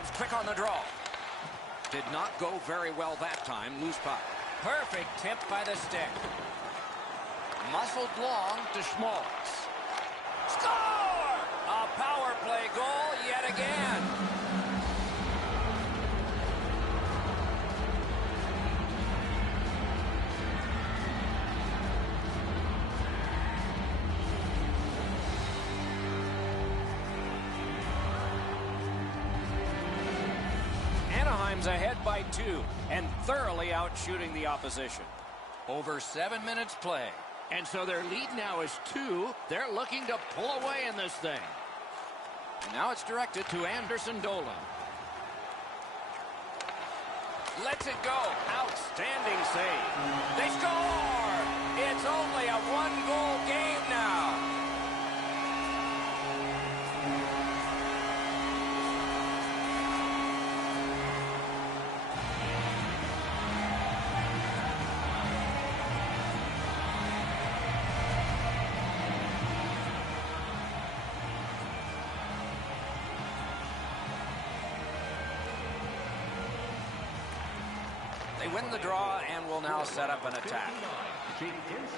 Anaheim's quick on the draw. Did not go very well that time. Loose puck. Perfect tip by the stick. Muscled long to Schmaltz. Score! A power play goal yet again. Anaheim's ahead by 2 and thoroughly out shooting the opposition. Over 7 minutes play. And so their lead now is 2. They're looking to pull away in this thing. Now it's directed to Anderson Dolan. Lets it go. Outstanding save. They score! It's only a one-goal game now. They win the draw and will now set up an attack.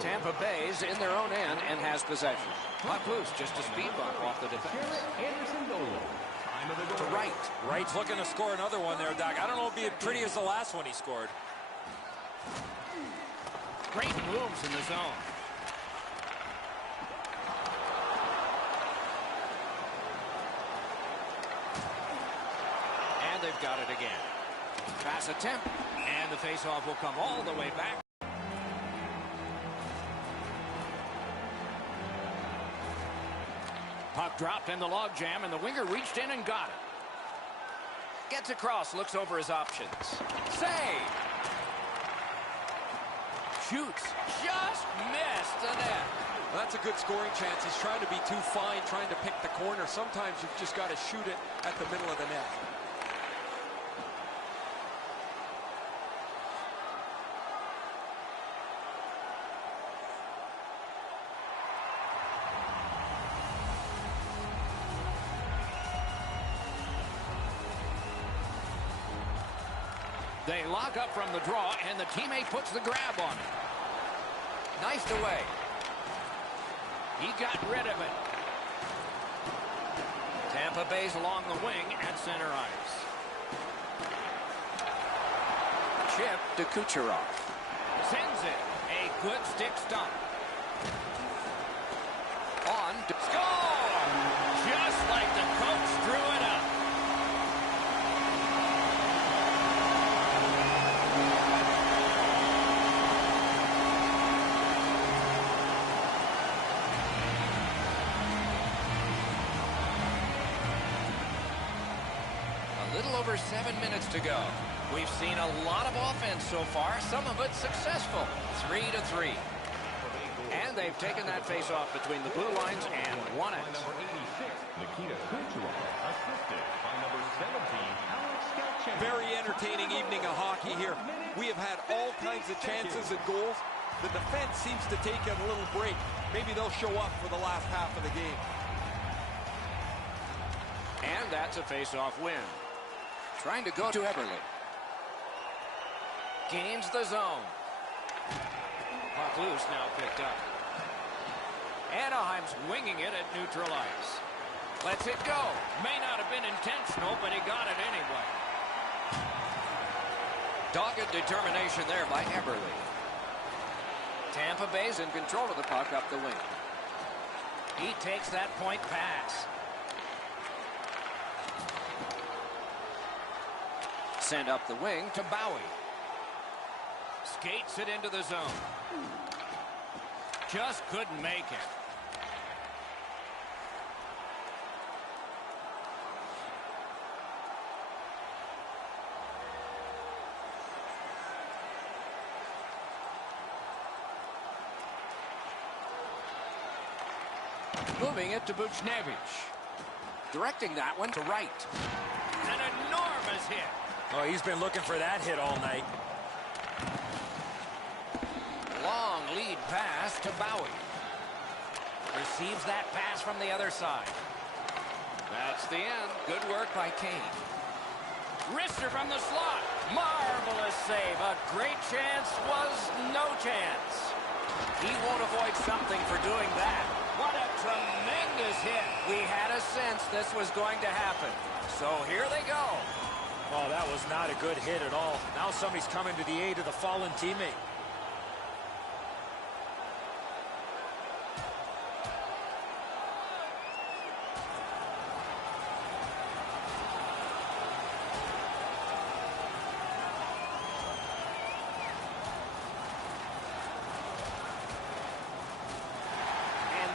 Tampa Bay's in their own end and has possession. Puck loose, just a speed bump off the defense. To Wright. Wright's looking to score another one there, Doc. I don't know if it'll be as pretty as the last one he scored. Great moves in the zone. And they've got it again. Pass attempt, and the faceoff will come all the way back. Puck dropped in the logjam, and the winger reached in and got it. Gets across, looks over his options. Save! Shoots, just missed the net. Well, that's a good scoring chance. He's trying to be too fine, trying to pick the corner. Sometimes you've just got to shoot it at the middle of the net. They lock up from the draw, and the teammate puts the grab on it. Knifed away. He got rid of it. Tampa Bay's along the wing at center ice. Chip to Kucherov. Sends it. A good stick stump. On to score! Just like the coach drew it up. Over 7 minutes to go. We've seen a lot of offense so far, some of it successful. 3-3. And they've taken that face-off between the blue lines and won it. Nikita Kucherov, assisted by number 17, Alex Galchenyuk. Very entertaining evening of hockey here. We have had all kinds of chances and goals. The defense seems to take a little break. Maybe they'll show up for the last half of the game. And that's a face-off win. Trying to go to Eberle. Gains the zone. Puck loose, now picked up. Anaheim's winging it at neutral ice. Lets it go. May not have been intentional, but he got it anyway. Dogged determination there by Eberle. Tampa Bay's in control of the puck up the wing. He takes that point pass. Send up the wing to Bowie. Skates it into the zone. Just couldn't make it. Moving it to Buchnevich. Directing that one to Wright. An enormous hit. Oh, he's been looking for that hit all night. Long lead pass to Bowie. Receives that pass from the other side. That's the end. Good work by Kane. Wrister from the slot. Marvelous save. A great chance was no chance. He won't avoid something for doing that. What a tremendous hit. We had a sense this was going to happen. So here they go. Oh, that was not a good hit at all. Now somebody's coming to the aid of the fallen teammate.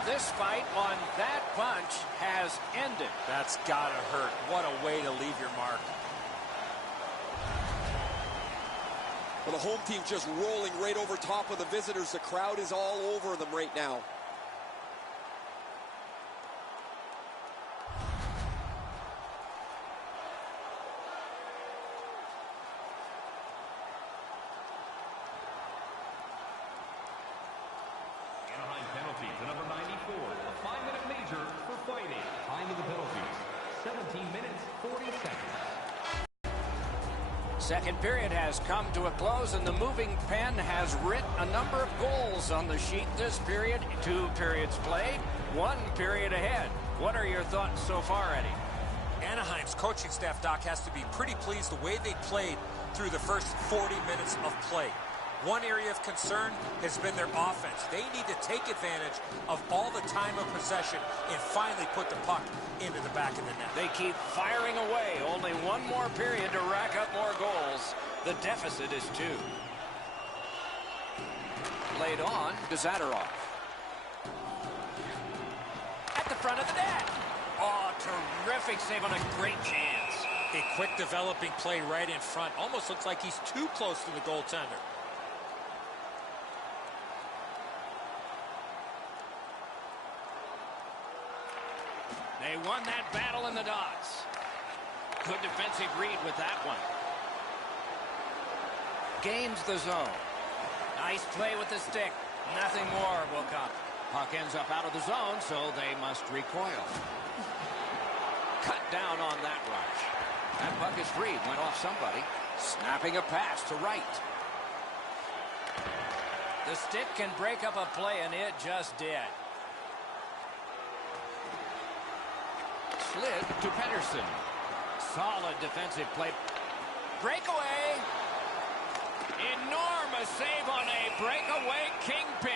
This fight on that punch has ended. That's gotta hurt. What a way to leave your mark. Well, the home team just rolling right over top of the visitors. The crowd is all over them right now. Anaheim penalty to number 94. A 5-minute major for fighting. Time of the penalties, 17 minutes, 40 seconds. Second period has come to a close, and the moving pen has writ a number of goals on the sheet this period. 2 periods played, 1 period ahead. What are your thoughts so far, Eddie? Anaheim's coaching staff, Doc, has to be pretty pleased the way they played through the first 40 minutes of play. One area of concern has been their offense. They need to take advantage of all the time of possession and finally put the puck into the back of the net. They keep firing away. Only 1 more period to rack up more goals. The deficit is 2. Laid on to Zadorov. At the front of the net. Oh, terrific save on a great chance. A quick developing play right in front. Almost looks like he's too close to the goaltender. They won that battle in the dots. Good defensive read with that one. Gains the zone. Nice play with the stick. Nothing more will come. Puck ends up out of the zone, so they must recoil. Cut down on that rush. That puck is free. Went off somebody. Snapping a pass to right. The stick can break up a play, and it just did. Slid to Pettersson. Solid defensive play. Breakaway. Enormous save on a breakaway kingpin.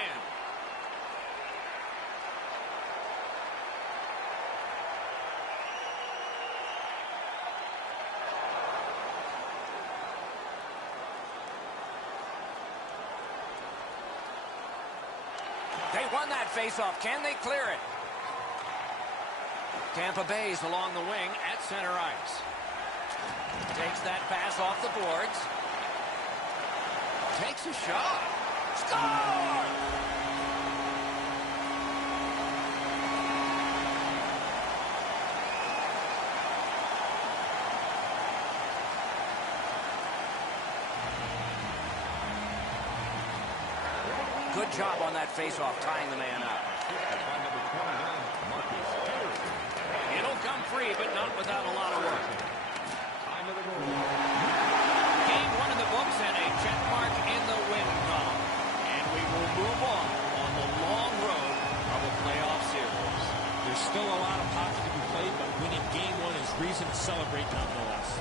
They won that faceoff. Can they clear it? Tampa Bay's along the wing at center ice. Takes that pass off the boards. Takes a shot. Score! Good job on that faceoff, tying the man up. It'll come free, but not without a lot of work. Game 1 in the books and a check mark in the win column. And we will move on the long road of a playoff series. There's still a lot of hockey to be played, but winning game 1 is reason to celebrate nonetheless.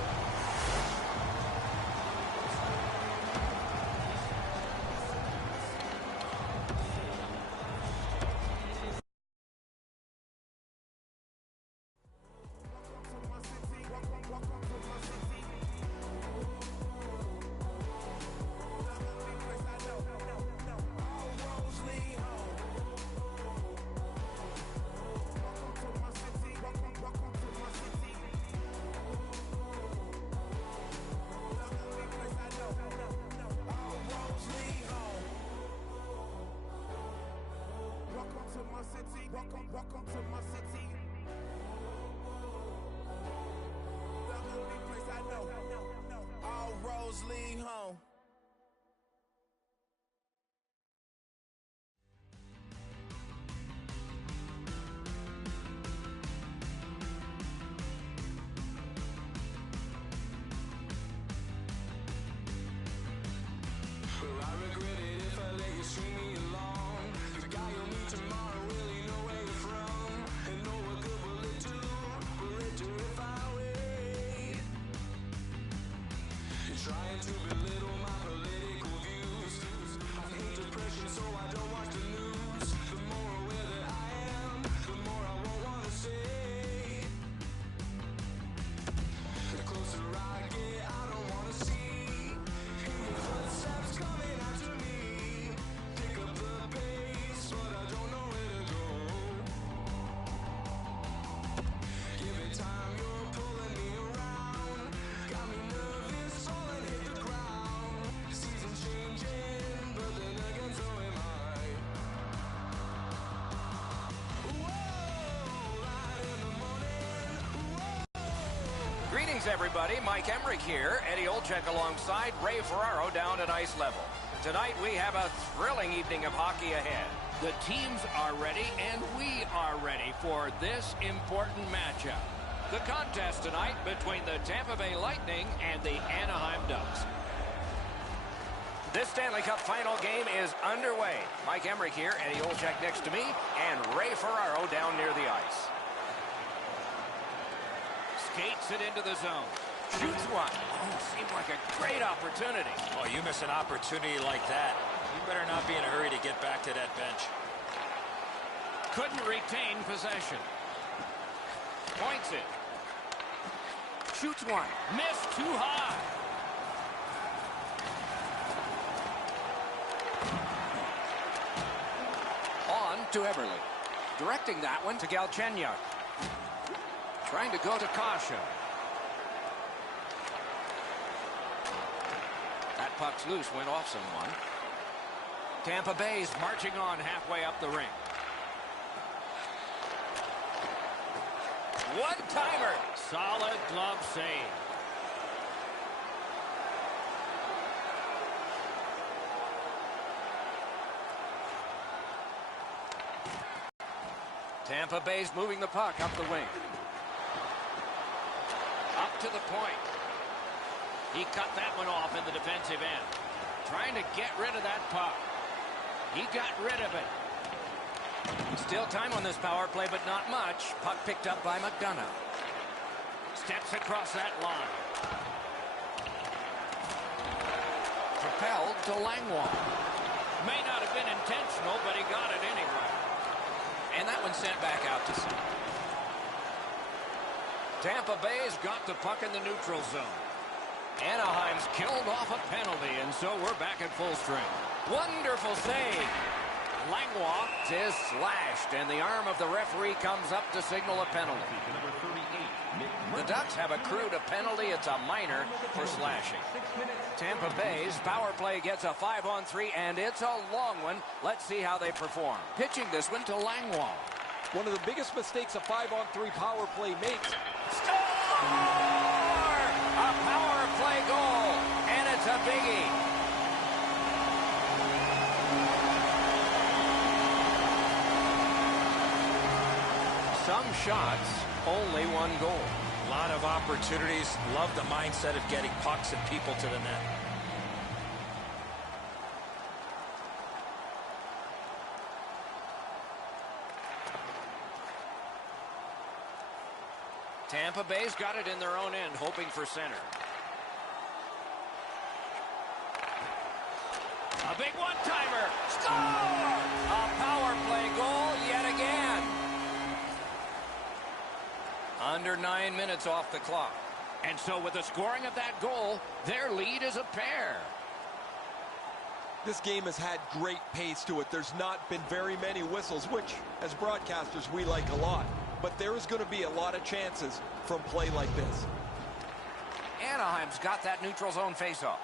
Greetings, everybody. Mike Emrick here. Eddie Olczyk alongside Ray Ferraro down at ice level. Tonight, we have a thrilling evening of hockey ahead. The teams are ready, and we are ready for this important matchup. The contest tonight between the Tampa Bay Lightning and the Anaheim Ducks. This Stanley Cup final game is underway. Mike Emrick here, Eddie Olczyk next to me, and Ray Ferraro down near the ice. Skates it into the zone. Shoots one. Oh, seemed like a great opportunity. Oh, you miss an opportunity like that, you better not be in a hurry to get back to that bench. Couldn't retain possession. Points it. Shoots one. Missed too high. On to Eberle. Directing that one to Galchenyuk. Trying to go to Kasha. That puck's loose, went off someone. Tampa Bay's marching on halfway up the rink. One-timer. Solid glove save. Tampa Bay's moving the puck up the wing. Up to the point. He cut that one off in the defensive end. Trying to get rid of that puck. He got rid of it. Still time on this power play, but not much. Puck picked up by McDonough. Steps across that line. Propelled to Langlois. May not have been intentional, but he got it anyway. And that one sent back out to sea. Tampa Bay's got the puck in the neutral zone. Anaheim's killed off a penalty, and so we're back at full strength. Wonderful save. Langlois is slashed, and the arm of the referee comes up to signal a penalty. The Ducks have accrued a penalty. It's a minor for slashing. Tampa Bay's power play gets a 5-on-3, and it's a long one. Let's see how they perform. Pitching this one to Langlois. One of the biggest mistakes a 5-on-3 power play makes. Score! A power play goal, and it's a biggie. Some shots, only one goal. A lot of opportunities. Love the mindset of getting pucks and people to the net. Tampa Bay's got it in their own end, hoping for center. A big one-timer. Score! A power play goal yet again. Under 9 minutes off the clock. And so with the scoring of that goal, their lead is a pair. This game has had great pace to it. There's not been very many whistles, which, as broadcasters, we like a lot. But there is going to be a lot of chances from play like this. Anaheim's got that neutral zone faceoff.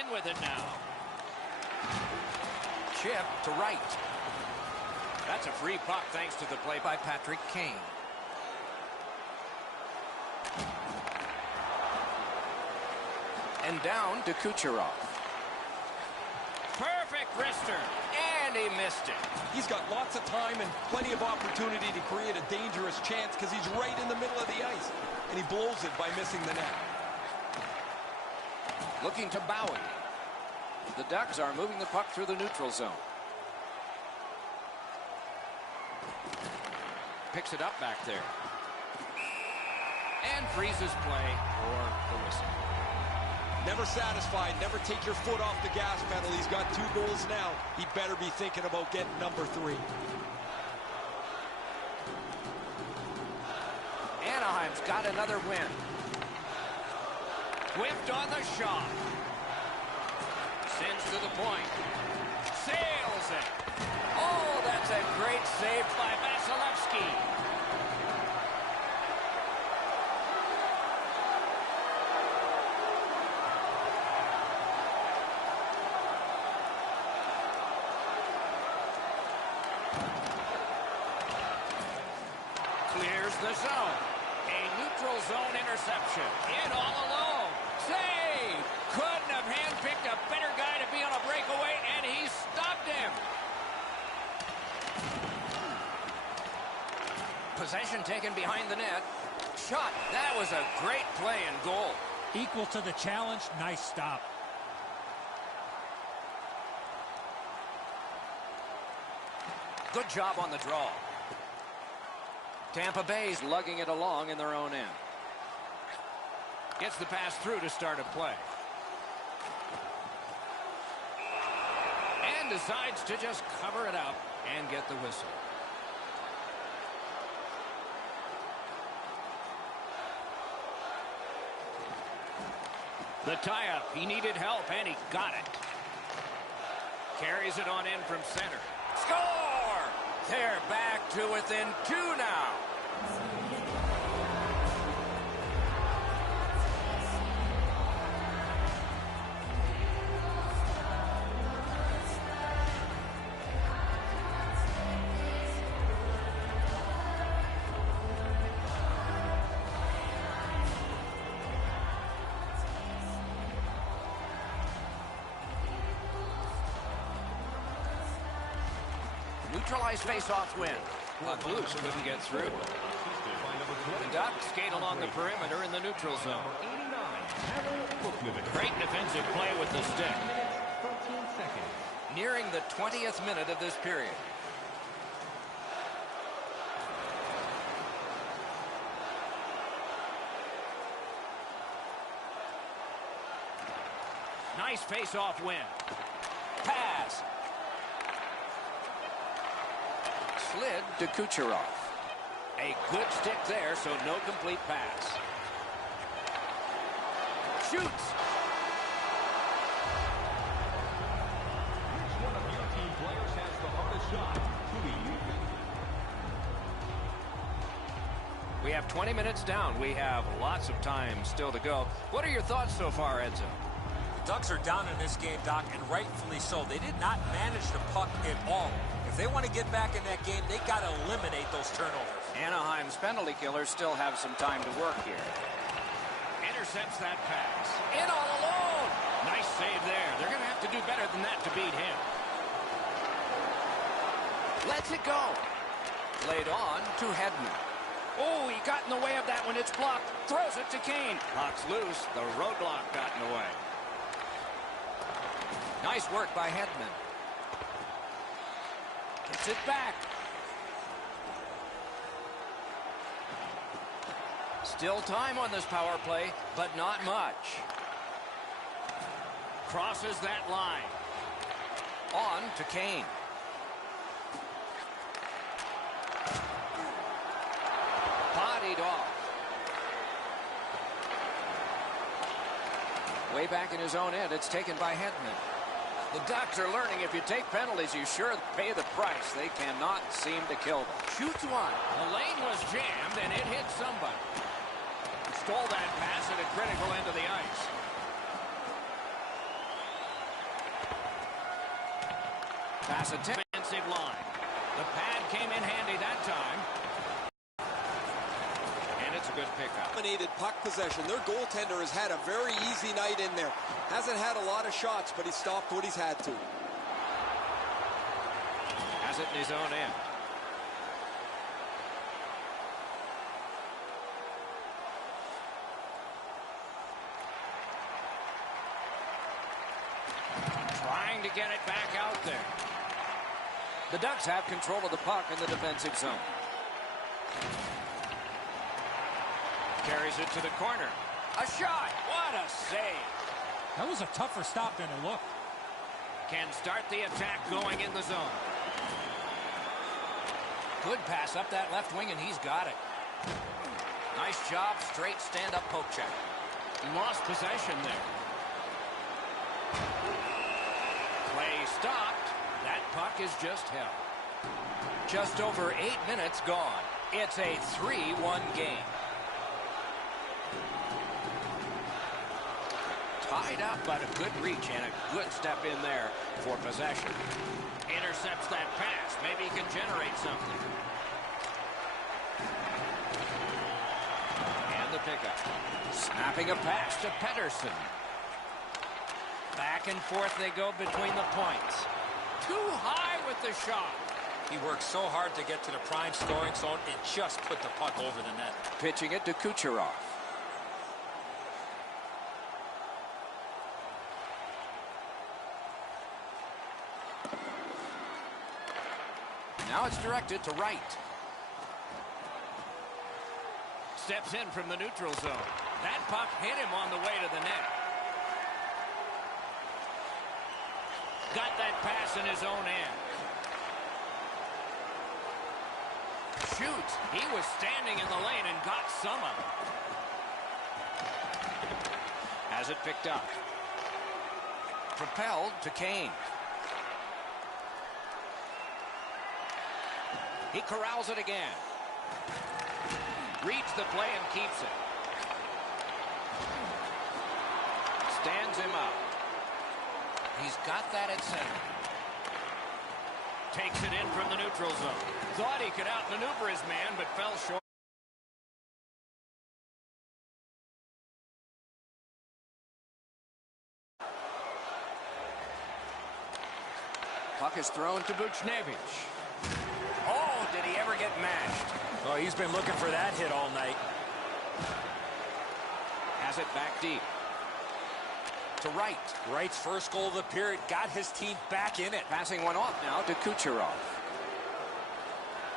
In with it now. Chip to right. That's a free puck thanks to the play by Patrick Kane. And down to Kucherov. Perfect wrister. And he missed it. He's got lots of time and plenty of opportunity to create a dangerous chance because he's right in the middle of the ice. And he blows it by missing the net. Looking to Bowie. The Ducks are moving the puck through the neutral zone. Picks it up back there. And freezes play for the whistle. Never satisfied. Never take your foot off the gas pedal. He's got 2 goals now. He better be thinking about getting number 3. Anaheim's got another win. Whipped on the shot. Sends to the point. Sails it. Oh, that's a great save by Vasilevsky. Clears the zone. A neutral neutral zone interception. In all alone. Save! Couldn't have handpicked a better guy to be on a breakaway, and he stopped him. Possession taken behind the net. Shot. That was a great play and goal. Equal to the challenge. Nice stop. Good job on the draw. Tampa Bay's lugging it along in their own end. Gets the pass through to start a play. And decides to just cover it up and get the whistle. The tie-up. He needed help, and he got it. Carries it on in from center. Score! They're back to within 2 now. Neutralized face-off win. Puck loose, couldn't get through. The Ducks skate along the perimeter in the neutral zone. Great defensive play with the stick. Nearing the 20th minute of this period. Nice face-off win. Pass. Slid to Kucherov. A good stick there, so no complete pass. Shoots. Which one of your team players has the hardest shot to be used? We have 20 minutes down. We have lots of time still to go. What are your thoughts so far, Edzo? The Ducks are down in this game, Doc, and rightfully so. They did not manage the puck at all. If they want to get back in that game, they got to eliminate those turnovers. Anaheim's penalty killers still have some time to work here. Intercepts that pass. In all alone. Nice save there. They're going to have to do better than that to beat him. Lets it go. Played on to Hedman. Oh, he got in the way of that when it's blocked. Throws it to Kane. Puck's loose. The roadblock got in the way. Nice work by Hedman. Gets it back. Still time on this power play, but not much. Crosses that line. On to Kane. Bodied off. Way back in his own end, it's taken by Hedman. The Ducks are learning if you take penalties, you sure pay the price. They cannot seem to kill them. Shoots one. The lane was jammed, and it hit somebody. Stole that pass at a critical end of the ice. Pass a defensive line. The pad came in handy that time. And it's a good pickup. Dominated puck possession. Their goaltender has had a very easy night in there. Hasn't had a lot of shots, but he stopped what he's had to. Has it in his own end. Trying to get it back out there. The Ducks have control of the puck in the defensive zone. Carries it to the corner. A shot. What a save. That was a tougher stop than it looked. Can start the attack going in the zone. Good pass up that left wing, and he's got it. Nice job. Straight stand-up poke check. Lost possession there. Play stopped. That puck is just held. Just over 8 minutes gone. It's a 3-1 game. Tied up, but a good reach and a good step in there for possession. Intercepts that pass. Maybe he can generate something. And the pickup. Snapping a pass to Pettersson. Back and forth they go between the points. Too high with the shot. He worked so hard to get to the prime scoring zone and just put the puck over the net. Pitching it to Kucherov. Now it's directed to Wright. Steps in from the neutral zone. That puck hit him on the way to the net. Got that pass in his own end. Shoots. He was standing in the lane and got some of it. Has it picked up. Propelled to Kane. He corrals it again. Reads the play and keeps it. Stands him up. He's got that at center. Takes it in from the neutral zone. Thought he could outmaneuver his man, but fell short. Puck is thrown to Buchnevich. Oh, did he ever get mashed? Oh, he's been looking for that hit all night. Has it back deep. To Wright. Wright's first goal of the period got his team back in it. Passing one off now to Kucherov.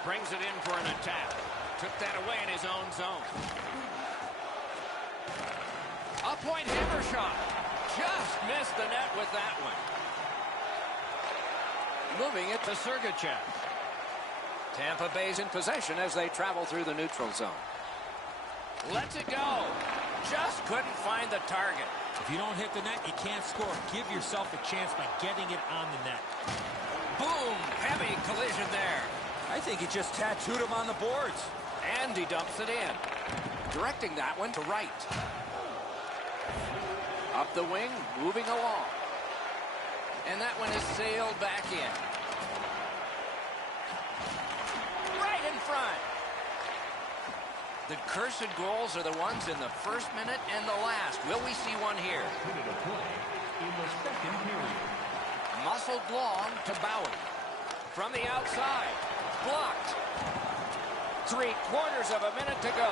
Brings it in for an attack. Took that away in his own zone. A point hammer shot. Just missed the net with that one. Moving it to Sergachev. Tampa Bay's in possession as they travel through the neutral zone. Lets it go. Just couldn't find the target. If you don't hit the net, you can't score. Give yourself a chance by getting it on the net. Boom! Heavy collision there. I think he just tattooed him on the boards. And he dumps it in. Directing that one to Wright. Up the wing, moving along. And that one is sailed back in. Right in front. The cursed goals are the ones in the first minute and the last. Will we see one here? Minute of play in the second period. Muscled long to Bowie. From the outside. Blocked. 3/4 of a minute to go.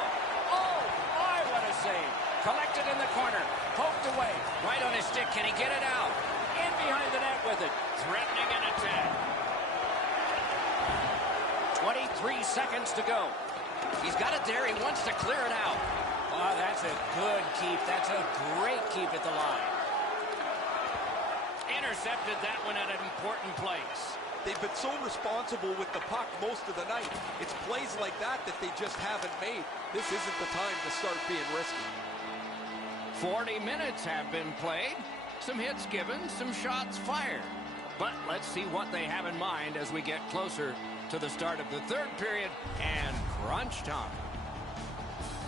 Oh, my, what a save. Collected in the corner. Poked away. Right on his stick. Can he get it out? In behind the net with it. Threatening an attack. 23 seconds to go. He's got it there. He wants to clear it out. Oh, that's a good keep. That's a great keep at the line. Intercepted that one at an important place. They've been so responsible with the puck most of the night. It's plays like that that they just haven't made. This isn't the time to start being risky. 40 minutes have been played. Some hits given, some shots fired. But let's see what they have in mind as we get closer to the start of the third period and crunch time.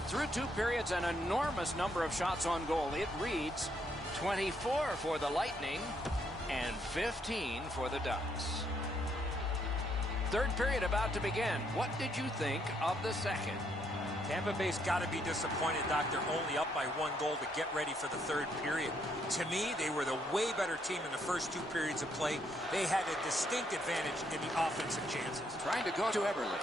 Through 2 periods, an enormous number of shots on goal. It reads 24 for the Lightning and 15 for the Ducks. Third period about to begin. What did you think of the second? Tampa Bay's got to be disappointed, Doc. They're only up by 1 goal to get ready for the third period. To me, they were the way better team in the first 2 periods of play. They had a distinct advantage in the offensive chances. Trying to go to Eberle.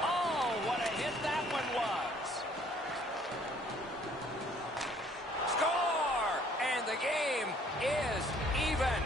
Oh, what a hit that one was. Score! And the game is even.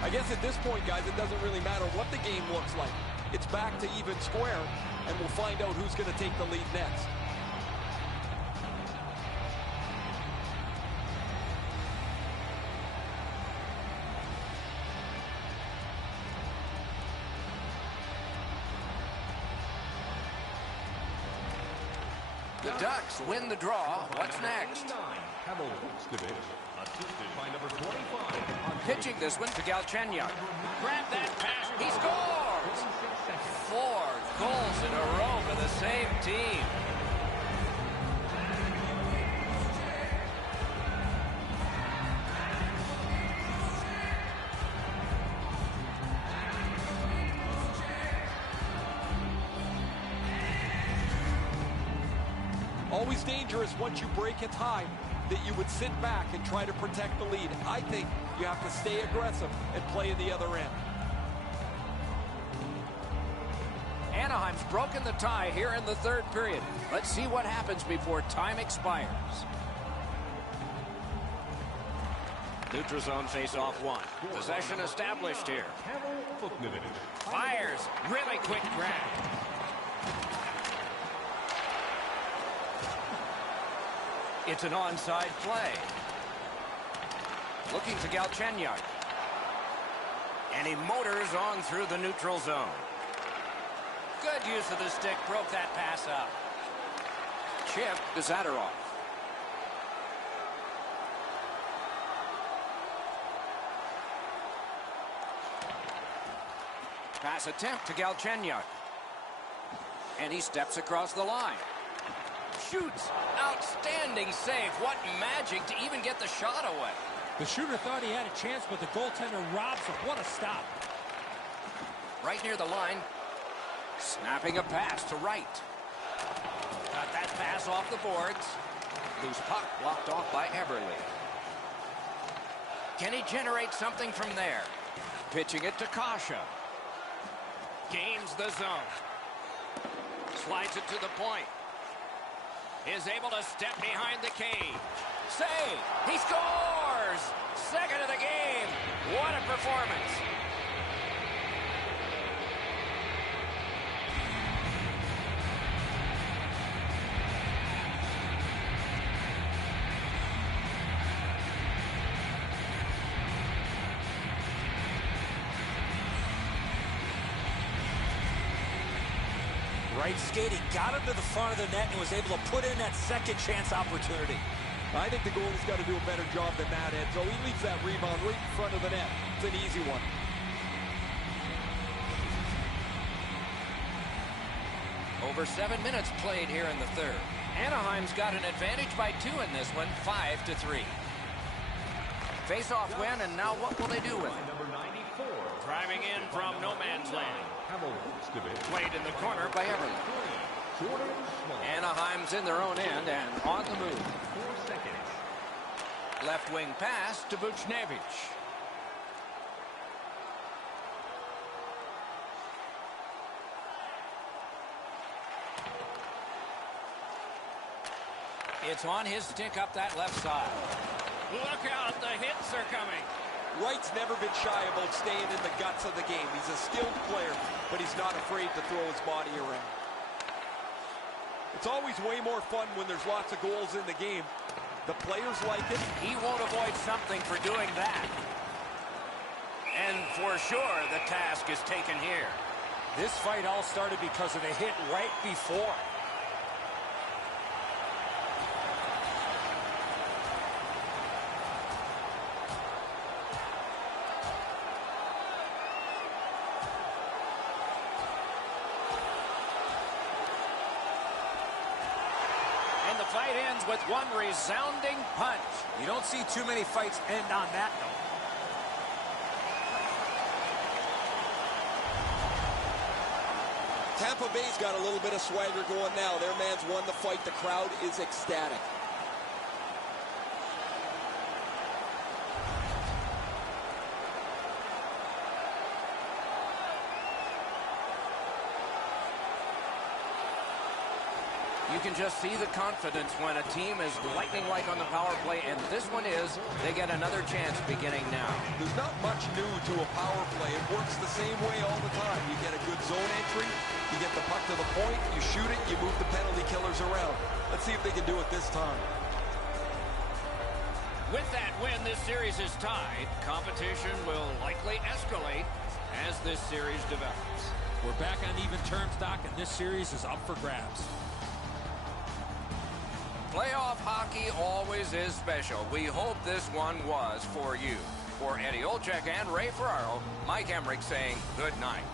I guess at this point, guys, it doesn't really matter what the game looks like. It's back to even square, and we'll find out who's going to take the lead next. The Ducks win the draw. What's next? 89, Pavel Buchnevich, assisted by number 25. Pitching this one to Galchenyuk. Grab that pass. He scores! 4 goals in a row for the same team. Always dangerous once you break a tie that you would sit back and try to protect the lead. I think you have to stay aggressive and play in the other end. Anaheim's broken the tie here in the third period. Let's see what happens before time expires. Neutral zone face-off 1. Possession established here. Pavel Buchnevich. Fires. Really quick grab. It's an onside play. Looking to Galchenyuk. And he motors on through the neutral zone. Good use of the stick. Broke that pass up. Chip to Zadorov. Pass attempt to Galchenyuk. And he steps across the line. Shoots. Outstanding save. What magic to even get the shot away. The shooter thought he had a chance, but the goaltender robs him. What a stop. Right near the line. Snapping a pass to right. Got that pass off the boards. Loose puck blocked off by Eberle. Can he generate something from there? Pitching it to Kasha. Gains the zone. Slides it to the point. Is able to step behind the cage. Save! He scores! Second of the game. What a performance. Right skating, got him to the front of the net and was able to put in that second chance opportunity. I think the goalie's got to do a better job than that, Ed. So he leaves that rebound right in front of the net. It's an easy one. Over 7 minutes played here in the third. Anaheim's got an advantage by 2 in this one, 5-3. Face-off win, and now what will they do with it? Number 94. Driving in from no man's land. Pavel Buchnevich. Played in the corner by Eberle. Jordan Schmaltz. Anaheim's in their own end and on the move. 4 seconds. Left wing pass to Buchnevich. It's on his stick up that left side. Look out, the hits are coming. Wright's never been shy about staying in the guts of the game. He's a skilled player, but he's not afraid to throw his body around. It's always way more fun when there's lots of goals in the game. The players like it. He won't avoid something for doing that. And for sure, the task is taken here. This fight all started because of the hit right before. And the fight ends with one resounding punch. You don't see too many fights end on that note. Tampa Bay's got a little bit of swagger going now. Their man's won the fight. The crowd is ecstatic. You can just see the confidence when a team is lightning-like on the power play, and this one is. They get another chance beginning now. There's not much new to a power play. It works the same way all the time. You get a good zone entry, you get the puck to the point, you shoot it, you move the penalty killers around. Let's see if they can do it this time. With that win, this series is tied. Competition will likely escalate as this series develops. We're back on even terms, Doc, and this series is up for grabs. Playoff hockey always is special. We hope this one was for you. For Eddie Olczyk and Ray Ferraro, Mike Emrick saying good night.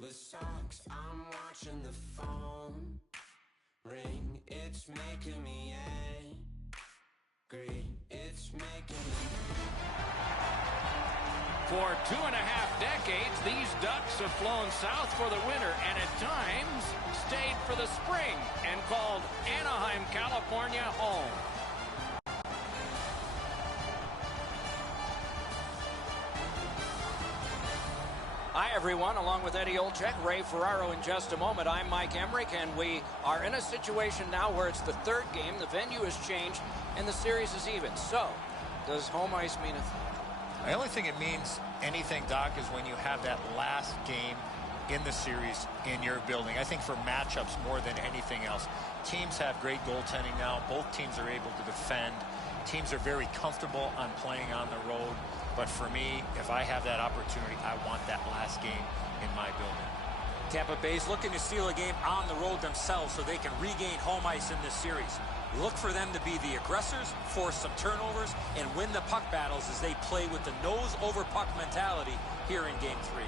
The socks, I'm watching the phone ring. It's making me angry. It's making me... For 2.5 decades, these Ducks have flown south for the winter and at times stayed for the spring and called Anaheim, California home. Hi, everyone. Along with Eddie Olczyk, Ray Ferraro in just a moment. I'm Mike Emrick, and we are in a situation now where it's the third game. The venue has changed, and the series is even. So, does home ice mean a thing? The only thing it means anything, Doc, is when you have that last game in the series in your building. I think for matchups more than anything else. Teams have great goaltending now. Both teams are able to defend. Teams are very comfortable on playing on the road. But for me, if I have that opportunity, I want that last game in my building. Tampa Bay's looking to steal a game on the road themselves so they can regain home ice in this series. Look for them to be the aggressors, force some turnovers, and win the puck battles as they play with the nose-over-puck mentality here in Game 3.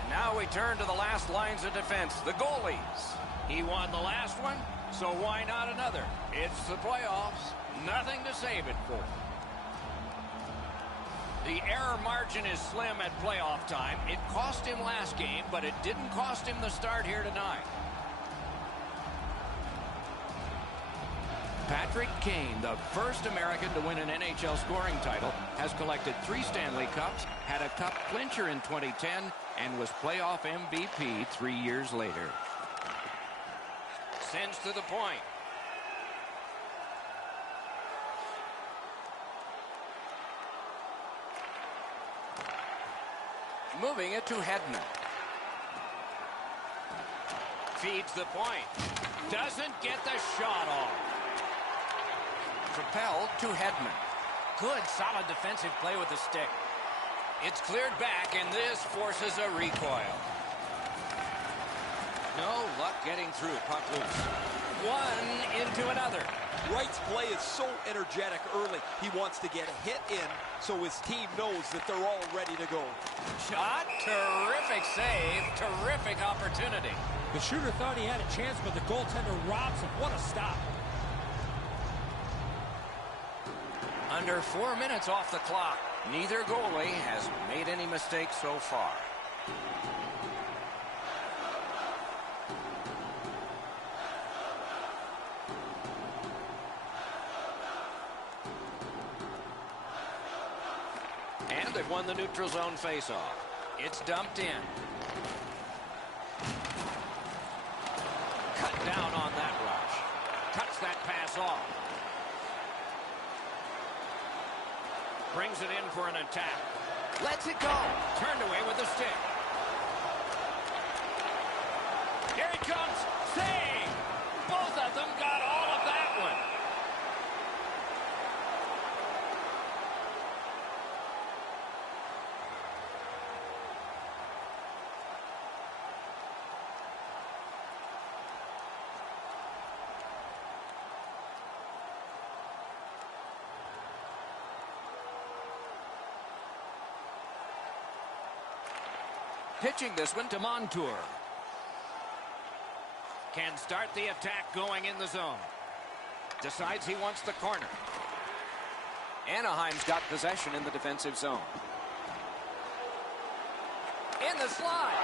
And now we turn to the last lines of defense, the goalies. He won the last one, so why not another? It's the playoffs. Nothing to save it for. The error margin is slim at playoff time. It cost him last game, but it didn't cost him the start here tonight. Patrick Kane, the first American to win an NHL scoring title, has collected 3 Stanley Cups, had a cup clincher in 2010, and was playoff MVP 3 years later. Sends to the point. Moving it to Hedman. Feeds the point. Doesn't get the shot off. Propelled to Hedman. Good, solid defensive play with the stick. It's cleared back, and this forces a recoil. No luck getting through. Puck loose. One into another. Wright's play is so energetic early. He wants to get a hit in so his team knows that they're all ready to go. Shot. Terrific save. Terrific opportunity. The shooter thought he had a chance, but the goaltender robs him. What a stop. Under 4 minutes off the clock. Neither goalie has made any mistakes so far. And they've won the neutral zone faceoff. It's dumped in. Cut down on that rush. Cuts that pass off. Brings it in for an attack. Lets it go. Turned away with the stick. Here it comes. Save! Both of them got all of that one. Pitching this one to Montour. Can start the attack going in the zone. Decides he wants the corner. Anaheim's got possession in the defensive zone. In the slide.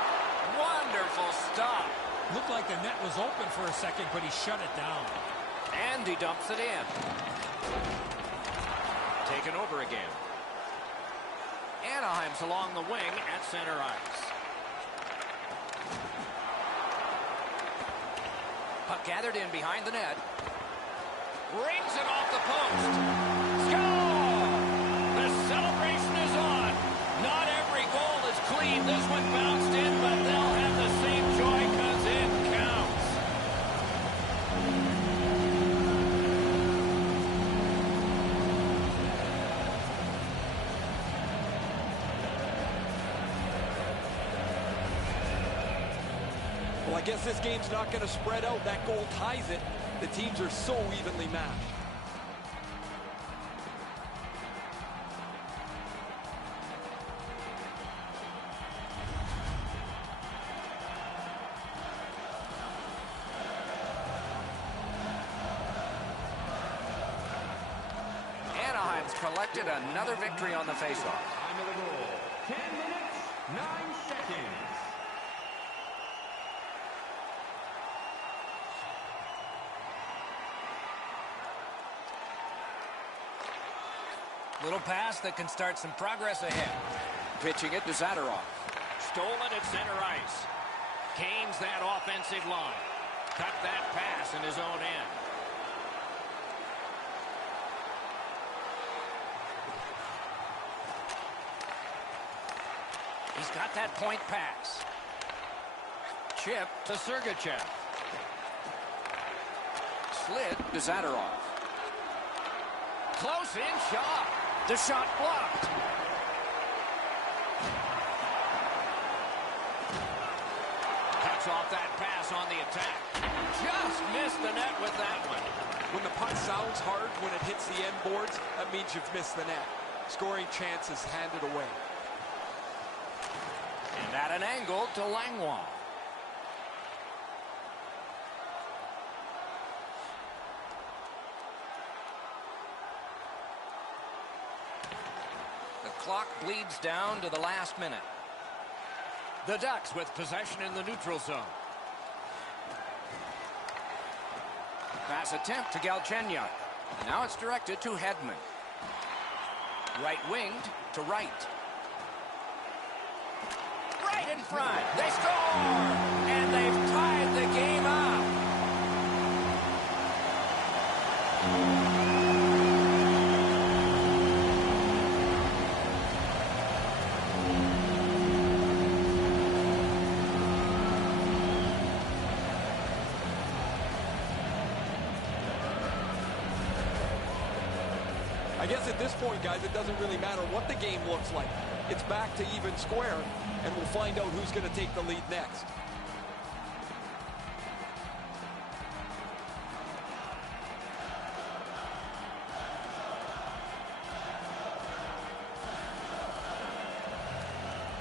Wonderful stop. Looked like the net was open for a second, but he shut it down. And he dumps it in. Taken over again. Anaheim's along the wing at center ice. Puck gathered in behind the net. Rings it off the post. Score! The celebration is on. Not every goal is clean. This one bounced in, but they'll have the same joy because it counts. Well, I guess this game's not going to spread out. That goal ties it. The teams are so evenly matched. Anaheim's collected another victory on the faceoff. Time of the goal. 10 minutes, 9 seconds. Little pass that can start some progress ahead. Pitching it to Zadorov. Stolen at center ice. Kane's that offensive line. Cut that pass in his own end. He's got that point pass. Chip to Sergachev. Slid to Zadorov. Close in shot. The shot blocked. Cuts off that pass on the attack. Just missed the net with that one. When the puck sounds hard, when it hits the end boards, that means you've missed the net. Scoring chances handed away. And at an angle to Langlois. The clock bleeds down to the last minute. The Ducks with possession in the neutral zone. Pass attempt to Galchenyuk. Now it's directed to Hedman. Right winged to right. Right in front. They score! And they've tied the game up. I guess at this point, guys, it doesn't really matter what the game looks like. It's back to even square, and we'll find out who's going to take the lead next.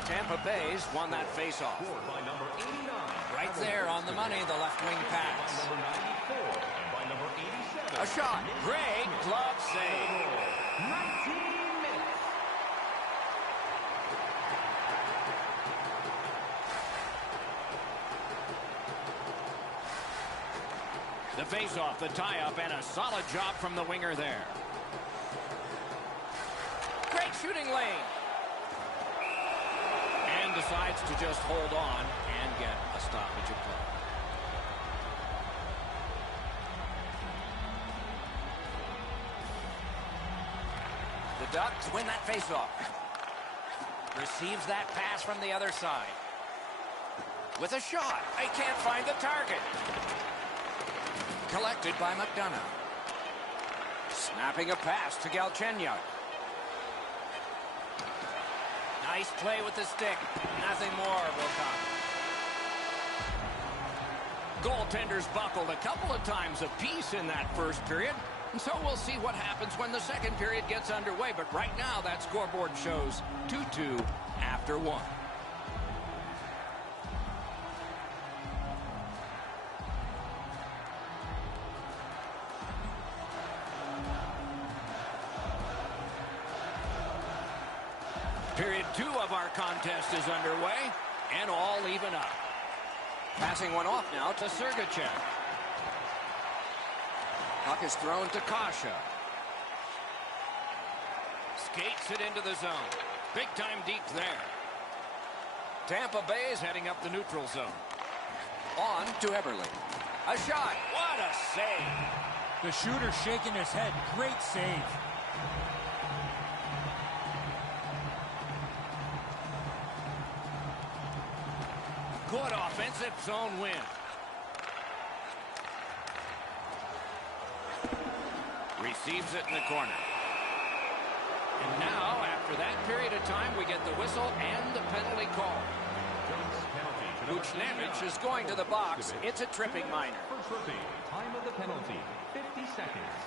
Tampa Bay's won that faceoff. Scored by number 89. Right there on the money, the left wing pass. Number 94 and by number 87. A shot. Great glove save. 19 minutes. The faceoff, the tie-up, and a solid job from the winger there. Great shooting lane. And decides to just hold on and get a stoppage of play. The Ducks win that faceoff. Receives that pass from the other side. With a shot. They can't find the target. Collected by McDonough. Snapping a pass to Galchenyuk. Nice play with the stick. Nothing more will come. Goaltenders buckled a couple of times apiece in that first period. And so we'll see what happens when the second period gets underway. But right now, that scoreboard shows 2-2 after 1. Period 2 of our contest is underway, and all even up. Passing one off now to Sergachev. Puck is thrown to Kasha. Skates it into the zone. Big time deep there. Tampa Bay is heading up the neutral zone. On to Eberle. A shot. What a save. The shooter shaking his head. Great save. Good offensive zone win. Receives it in the corner. And now, after that period of time, we get the whistle and the penalty call. Buchnevich is going to the box. It's a tripping minor. For tripping, time of the penalty, 50 seconds.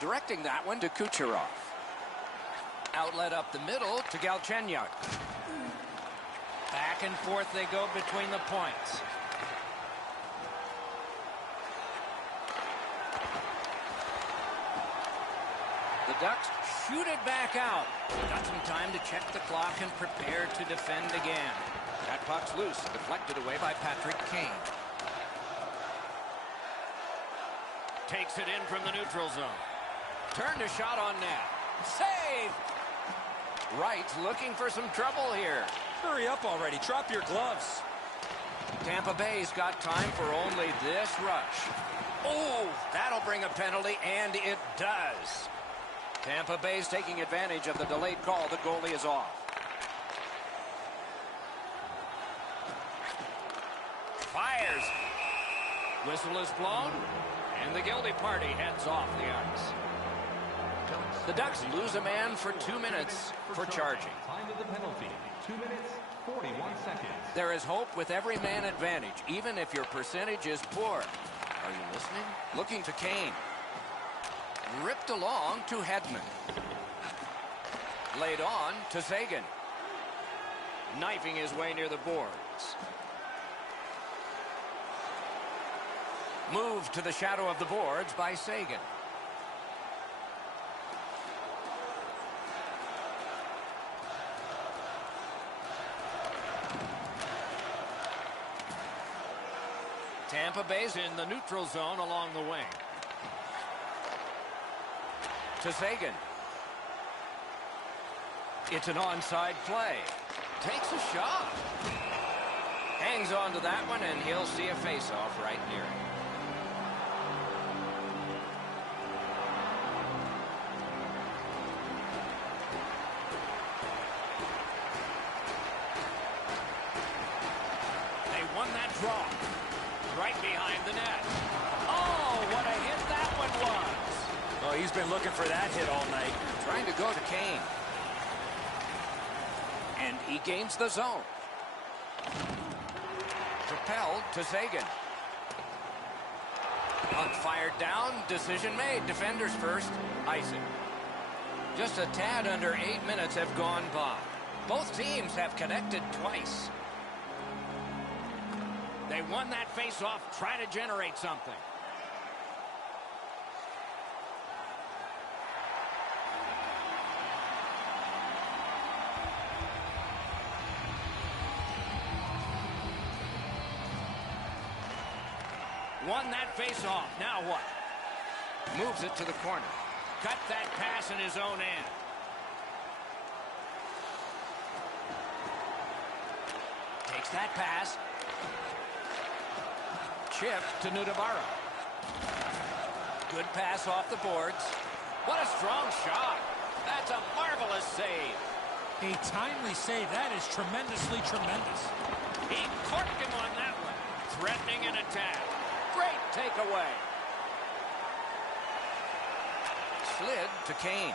Directing that one to Kucherov. Outlet up the middle to Galchenyuk. Back and forth they go between the points. The Ducks shoot it back out. Got some time to check the clock and prepare to defend again. That puck's loose, deflected away by Patrick Kane. Takes it in from the neutral zone. Turned a shot on net. Save! Wright's looking for some trouble here. Hurry up already. Drop your gloves. Tampa Bay's got time for only this rush. Oh, that'll bring a penalty, and it does. Tampa Bay's taking advantage of the delayed call. The goalie is off. Fires. Whistle is blown, and the guilty party heads off the ice. The Ducks lose a man for 2 minutes for charging. Time of the penalty, 2 minutes, 41 seconds. There is hope with every man advantage, even if your percentage is poor. Are you listening? Looking to Kane. Ripped along to Hedman. Laid on to Sagan. Knifing his way near the boards. Moved to the shadow of the boards by Sagan. Tampa Bay's in the neutral zone along the wing. To Sagan. It's an onside play. Takes a shot. Hangs on to that one, and he'll see a face-off right near him. They won that draw. Right behind the net. Oh, what a hit that one was. Oh, he's been looking for that hit all night. Trying to go to Kane. And he gains the zone. Propelled to Sagan. Puck fired down. Decision made. Defenders first. Icing. Just a tad under 8 minutes have gone by. Both teams have connected twice. They won that face-off. Try to generate something. Won that face-off. Now what? Moves it to the corner. Cut that pass in his own end. Takes that pass. Chip to Nudavara. Good pass off the boards. What a strong shot. That's a marvelous save. A timely save. That is tremendously tremendous. He corked him on that one. Threatening an attack. Great takeaway. Slid to Kane.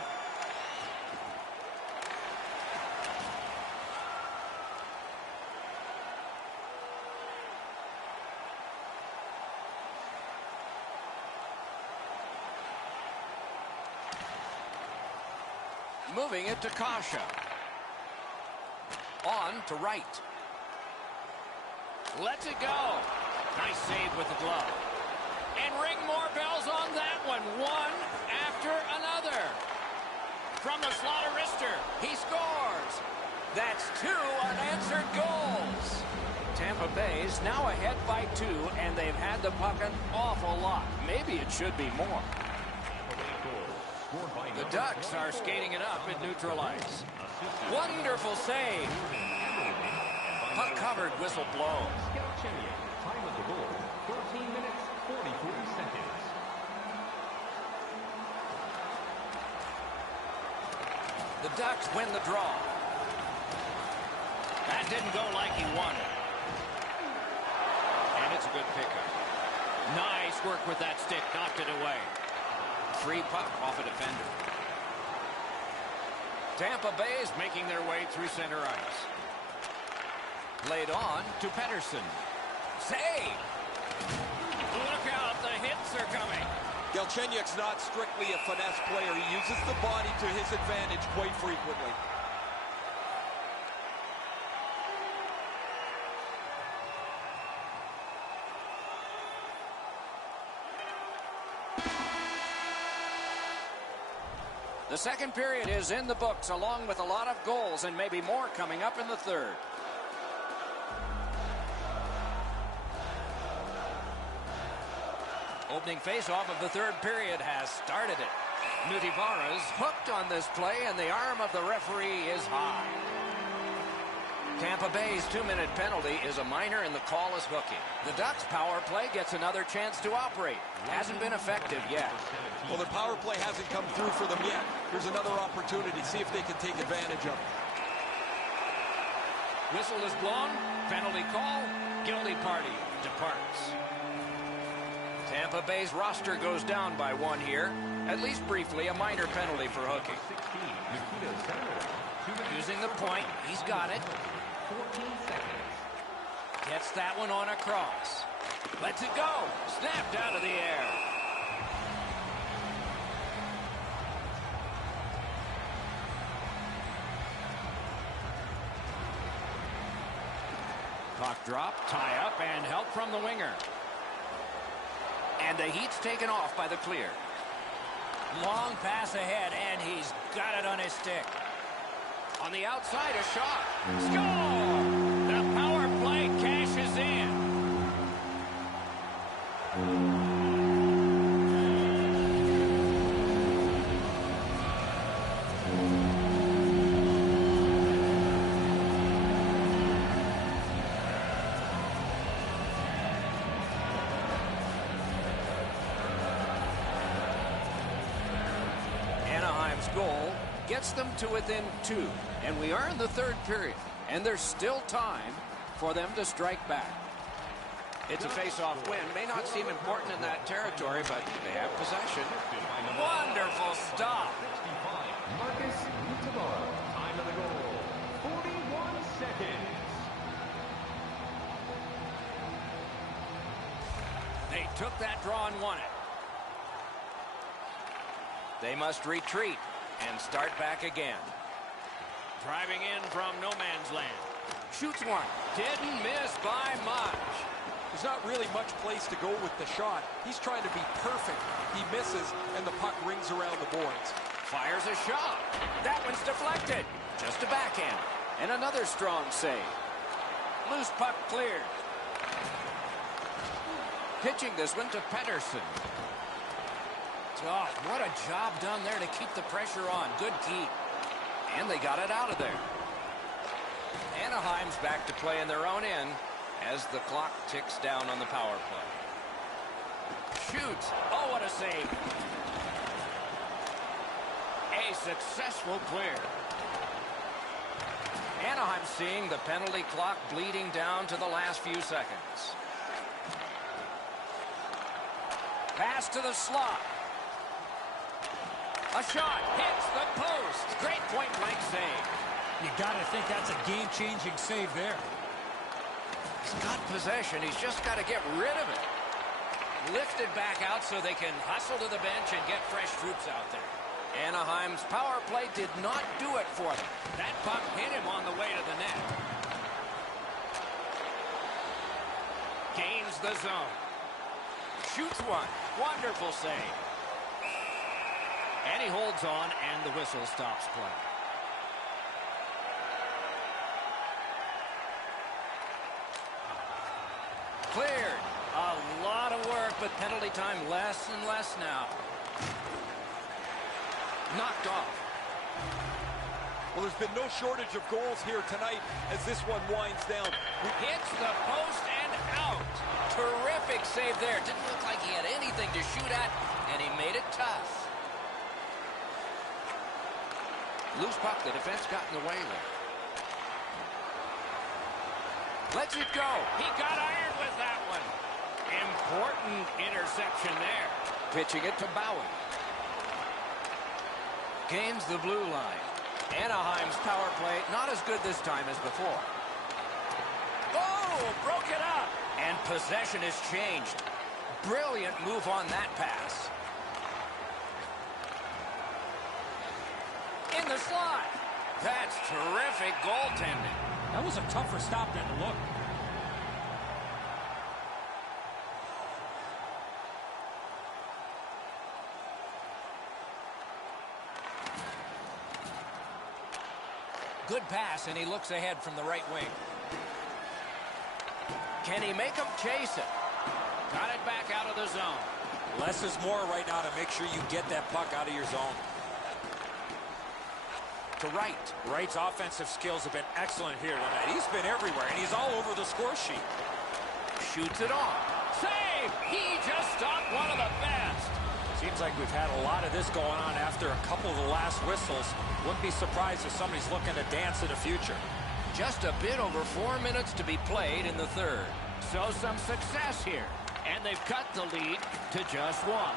Moving it to Kasha. On to Wright. Lets it go. Nice save with the glove. And ring more bells on that one. One after another. From the slaughter wrister, he scores. That's 2 unanswered goals. Tampa Bay's now ahead by 2, and they've had the puck an awful lot. Maybe it should be more. The Ducks are skating it up at neutral ice. Wonderful save. Puck covered, whistle blown. Time of the goal, 13 minutes, 43 seconds. The Ducks win the draw. That didn't go like he wanted. And it's a good pickup. Nice work with that stick, knocked it away. Free puck off a defender. Tampa Bay is making their way through center ice. Laid on to Pettersson. Save! Look out, the hits are coming. Galchenyuk's not strictly a finesse player. He uses the body to his advantage quite frequently. The second period is in the books, along with a lot of goals and maybe more coming up in the third. Opening face-off of the third period has started it. Nudivara's hooked on this play, and the arm of the referee is high. Tampa Bay's 2-minute penalty is a minor, and the call is hooking. The Ducks' power play gets another chance to operate. Hasn't been effective yet. Well, their power play hasn't come through for them yet. Here's another opportunity. See if they can take advantage of it. Whistle is blown. Penalty call. Guilty party departs. Tampa Bay's roster goes down by 1 here. At least briefly, a minor penalty for hooking. Using the point. He's got it. 14 seconds. Gets that one on a cross. Lets it go. Snapped out of the air. Puck drop, tie up, and help from the winger. And the heat's taken off by the clear. Long pass ahead, and he's got it on his stick. On the outside, a shot. Score! The power play cashes in. Anaheim's goal gets them to within 2, and we are in the third period, and there's still time for them to strike back. It's a face-off win. May not seem important in that territory, but they have possession. Wonderful stop. Marcus Utabaro. Time of the goal, 41 seconds. They took that draw and won it. They must retreat and start back again. Driving in from no man's land. Shoots one. Didn't miss by much. There's not really much place to go with the shot. He's trying to be perfect. He misses, and the puck rings around the boards. Fires a shot. That one's deflected. Just a backhand. And another strong save. Loose puck cleared. Pitching this one to Pettersson. Oh, what a job done there to keep the pressure on. Good keep. And they got it out of there. Anaheim's back to play in their own end as the clock ticks down on the power play. Shoots. Oh, what a save. A successful clear. Anaheim seeing the penalty clock bleeding down to the last few seconds. Pass to the slot. A shot hits the post. Great point-blank save. You got to think that's a game-changing save there. He's got possession. He's just got to get rid of it. Lifted back out so they can hustle to the bench and get fresh troops out there. Anaheim's power play did not do it for them. That puck hit him on the way to the net. Gains the zone. Shoots one. Wonderful save. And he holds on, and the whistle stops play. Cleared. A lot of work, but penalty time less and less now. Knocked off. Well, there's been no shortage of goals here tonight as this one winds down. Hits the post and out. Terrific save there. Didn't look like he had anything to shoot at, and he made it tough. Loose puck, the defense got in the way there. Lets it go. He got iron with that one. Important interception there. Pitching it to Bowie. Gains the blue line. Anaheim's power play not as good this time as before. Oh, broke it up. And possession has changed. Brilliant move on that pass. In the slot. That's terrific goaltending. That was a tougher stop than it looked. Good pass, and he looks ahead from the right wing. Can he make him chase it? Got it back out of the zone. Less is more right now to make sure you get that puck out of your zone. To Wright. Wright's offensive skills have been excellent here tonight. He's been everywhere, and he's all over the score sheet. Shoots it on. Save! He just stopped one of the best. Seems like we've had a lot of this going on after a couple of the last whistles. Wouldn't be surprised if somebody's looking to dance in the future. Just a bit over 4 minutes to be played in the third. So some success here. And they've cut the lead to just one.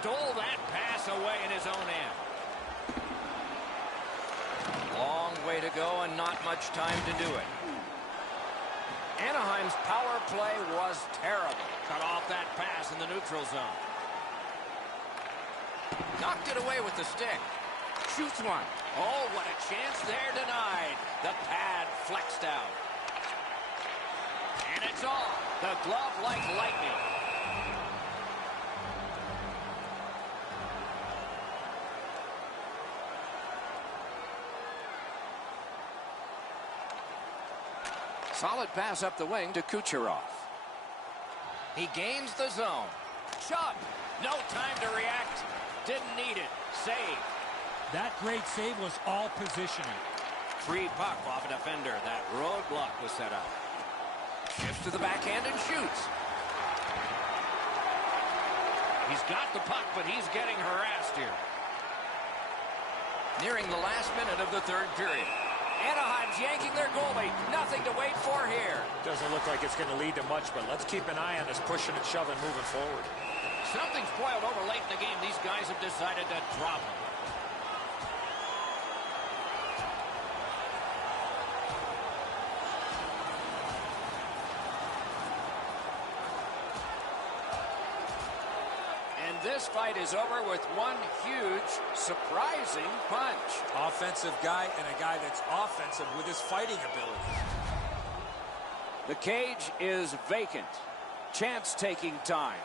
Stole that pass away in his own end. Long way to go and not much time to do it. Anaheim's power play was terrible. Cut off that pass in the neutral zone. Knocked it away with the stick. Shoots one. Oh, what a chance there denied. The pad flexed out. And it's off. The glove like lightning. Solid pass up the wing to Kucherov. He gains the zone. Shot. No time to react. Didn't need it. Save. That great save was all positioning. Free puck off a defender. That roadblock was set up. Shifts to the backhand and shoots. He's got the puck, but he's getting harassed here. Nearing the last minute of the third period. Anaheim's yanking their goalie. Nothing to wait for here. Doesn't look like it's going to lead to much, but let's keep an eye on this pushing and shoving moving forward. Something's boiled over late in the game. These guys have decided to drop him. This fight is over with one huge, surprising punch. Offensive guy and a guy that's offensive with his fighting ability. The cage is vacant. Chance-taking time.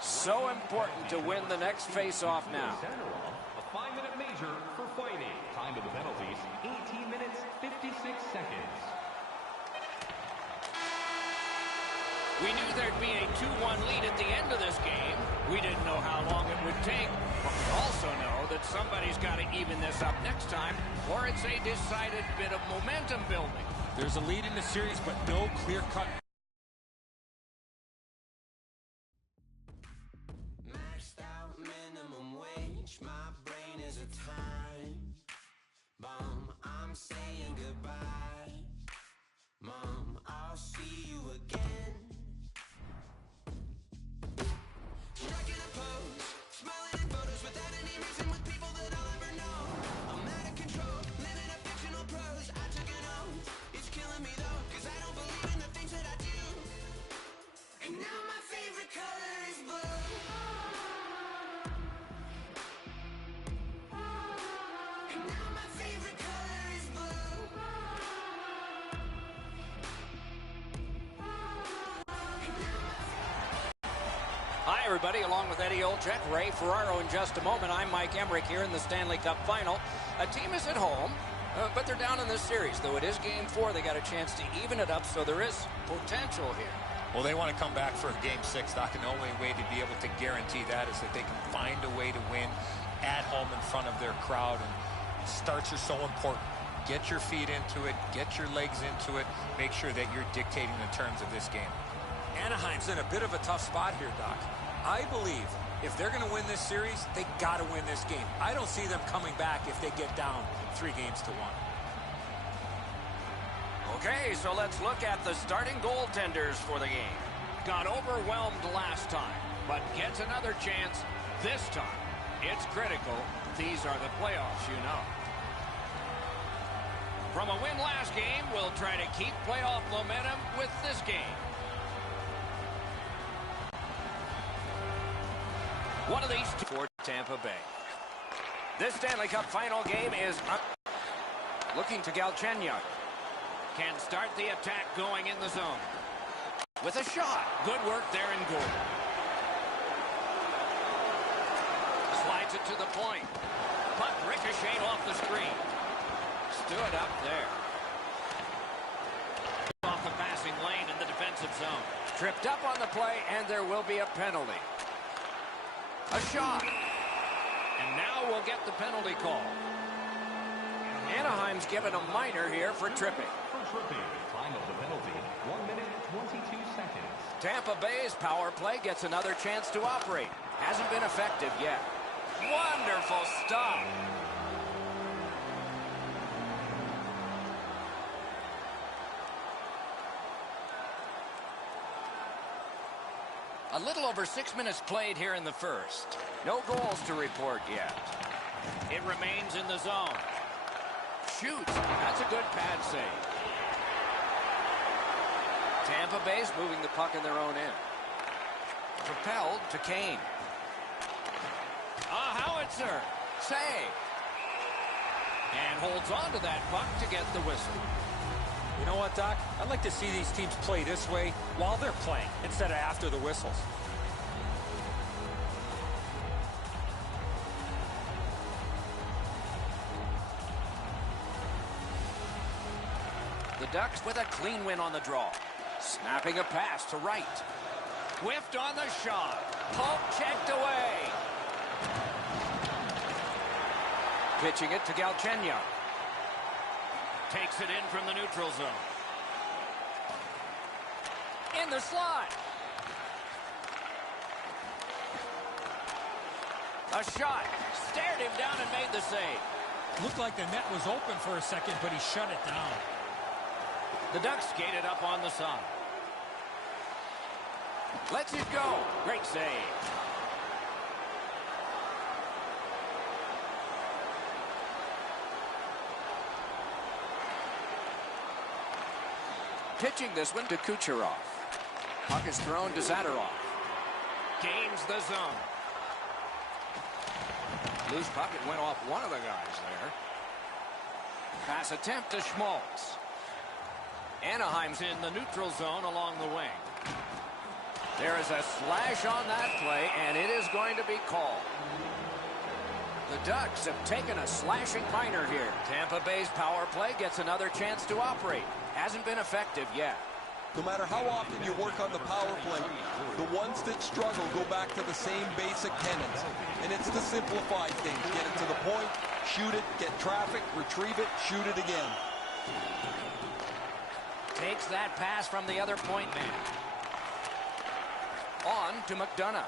So important to win the next face-off now. A 5-minute major for fighting. Time to the penalties, 18 minutes, 56 seconds. We knew there'd be a 2-1 lead at the end of this game. We didn't know how long it would take. But we also know that somebody's got to even this up next time, or it's a decided bit of momentum building. There's a lead in the series, but no clear-cut. Maxed out minimum wage, my brain is a time bomb. I'm saying goodbye, Mom, I'll see you again. Not gonna pose, smiling in photos without any reason with people that I'll ever know. I'm out of control, living a fictional prose. I took an oath, it's killing me though, cause I don't believe in the things that I do. And now my favorite color is blue. And now my favorite color is blue. Hi, everybody. Along with Eddie Olczyk, Ray Ferraro in just a moment. I'm Mike Emmerich here in the Stanley Cup Final. A team is at home, but they're down in this series. Though it is Game 4, they got a chance to even it up, so there is potential here. Well, they want to come back for Game 6, Doc, and the only way to be able to guarantee that is that they can find a way to win at home in front of their crowd. And starts are so important. Get your feet into it. Get your legs into it. Make sure that you're dictating the terms of this game. Anaheim's in a bit of a tough spot here, Doc. I believe if they're going to win this series, they got to win this game. I don't see them coming back if they get down 3-1. Okay, so let's look at the starting goaltenders for the game. Got overwhelmed last time, but gets another chance this time. It's critical. These are the playoffs, you know. From a win last game, we'll try to keep playoff momentum with this game. One of these two for Tampa Bay. This Stanley Cup final game is looking to Galchenyuk. Can start the attack going in the zone. With a shot. Good work there in goal. Slides it to the point. Puck ricocheted off the screen. Stood up there. Off the passing lane in the defensive zone. Tripped up on the play, and there will be a penalty. A shot. And now we'll get the penalty call. Anaheim's given a minor here for tripping. For tripping, time of the penalty, 1 minute, 22 seconds. Tampa Bay's power play gets another chance to operate. Hasn't been effective yet. Wonderful stop. A little over 6 minutes played here in the first. No goals to report yet. It remains in the zone. Shoots. That's a good pad save. Tampa Bay's moving the puck in their own end. Propelled to Kane. A howitzer. Save. And holds on to that puck to get the whistle. You know what, Doc? I'd like to see these teams play this way while they're playing instead of after the whistles. The Ducks with a clean win on the draw. Snapping a pass to right. Whiffed on the shot. Pope checked away. Pitching it to Galchenyuk. Takes it in from the neutral zone. In the slot. A shot. Stared him down and made the save. Looked like the net was open for a second, but he shut it down. The Ducks skated up on the side. Lets it go. Great save. Pitching this one to Kucherov. Puck is thrown to Zadorov. Gains the zone. Loose puck, it went off one of the guys there. Pass attempt to Schmaltz. Anaheim's in the neutral zone along the wing. There is a slash on that play, and it is going to be called. The Ducks have taken a slashing minor here. Tampa Bay's power play gets another chance to operate. Hasn't been effective yet. No matter how often you work on the power play, the ones that struggle go back to the same basic tenets. And it's to simplify things. Get it to the point, shoot it, get traffic, retrieve it, shoot it again. Takes that pass from the other point man. On to McDonough.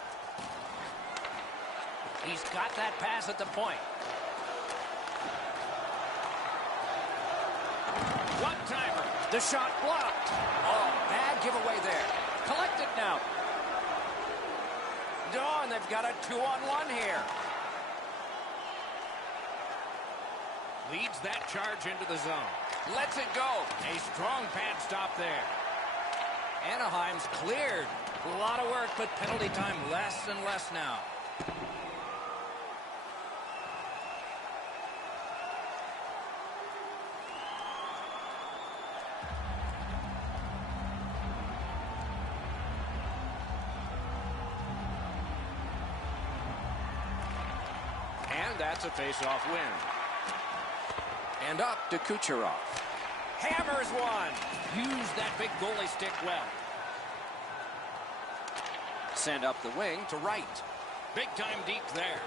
He's got that pass at the point. One-timer. The shot blocked. Oh, bad giveaway there. Collected now. Dawn, they've got a 2-on-1 here. Leads that charge into the zone. Lets it go. A strong pad stop there. Anaheim's cleared. A lot of work, but penalty time less and less now. And that's a face-off win. And up to Kucherov. Hammers one. Use that big goalie stick well. Send up the wing to right. Big time deep there.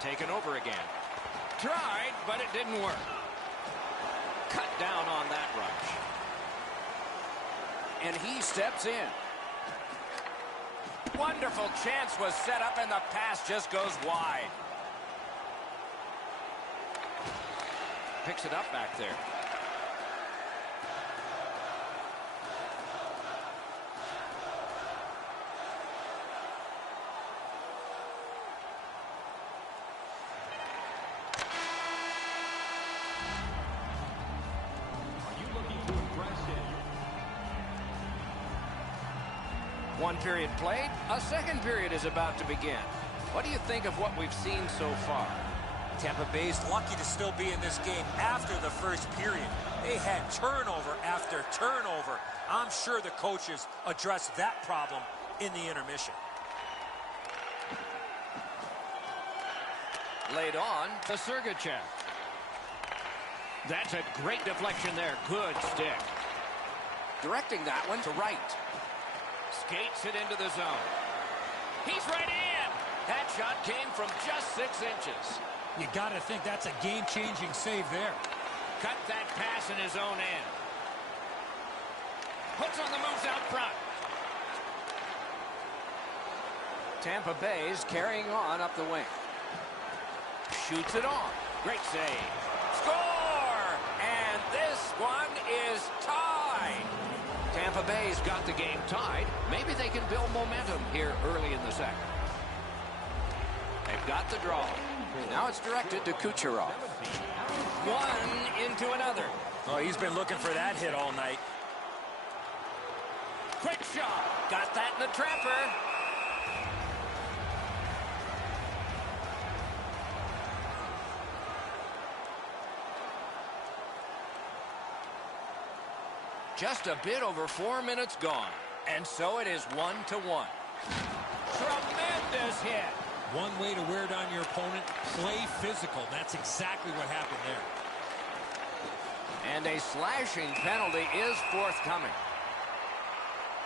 Taken over again. Tried, but it didn't work. Cut down on that rush. And he steps in. Wonderful chance was set up and the pass just goes wide. Picks it up back there. One period played, a second period is about to begin. What do you think of what we've seen so far? Tampa Bay's lucky to still be in this game after the first period. They had turnover after turnover. I'm sure the coaches addressed that problem in the intermission. Laid on to Sergachev. That's a great deflection there. Good stick. Directing that one to right. Skates it into the zone. He's right in. That shot came from just 6 inches. You got to think that's a game-changing save there. Cut that pass in his own end. Puts on the moves out front. Tampa Bay's carrying on up the wing. Shoots it on. Great save. Score! And this one is tied. Tampa Bay's got the game tied. Maybe they can build momentum here early in the second. They've got the draw. Now it's directed to Kucherov. One into another. Oh, he's been looking for that hit all night. Quick shot. Got that in the trapper. Just a bit over 4 minutes gone. And so it is 1-1. Tremendous hit. One way to wear down your opponent, play physical. That's exactly what happened there. And a slashing penalty is forthcoming.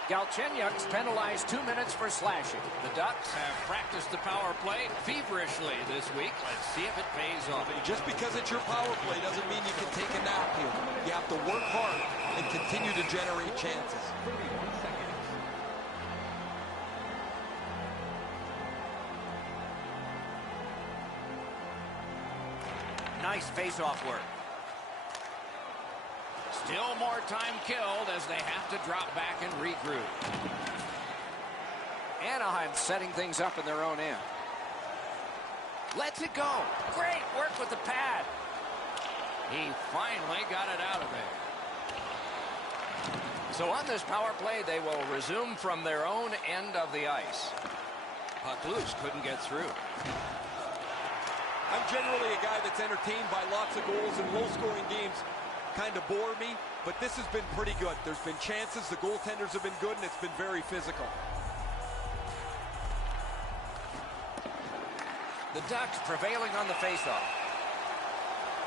Galchenyuk's penalized 2 minutes for slashing. The Ducks have practiced the power play feverishly this week. Let's see if it pays off. Just because it's your power play doesn't mean you can take a nap here. You have to work hard and continue to generate chances. 31 seconds. Nice face-off work. Still more time killed as they have to drop back and regroup. Anaheim setting things up in their own end. Lets it go. Great work with the pad. He finally got it out of there. So on this power play, they will resume from their own end of the ice. Puck loose, couldn't get through. I'm generally a guy that's entertained by lots of goals, and low-scoring games kind of bore me, but this has been pretty good. There's been chances, the goaltenders have been good, and it's been very physical. The Ducks prevailing on the faceoff.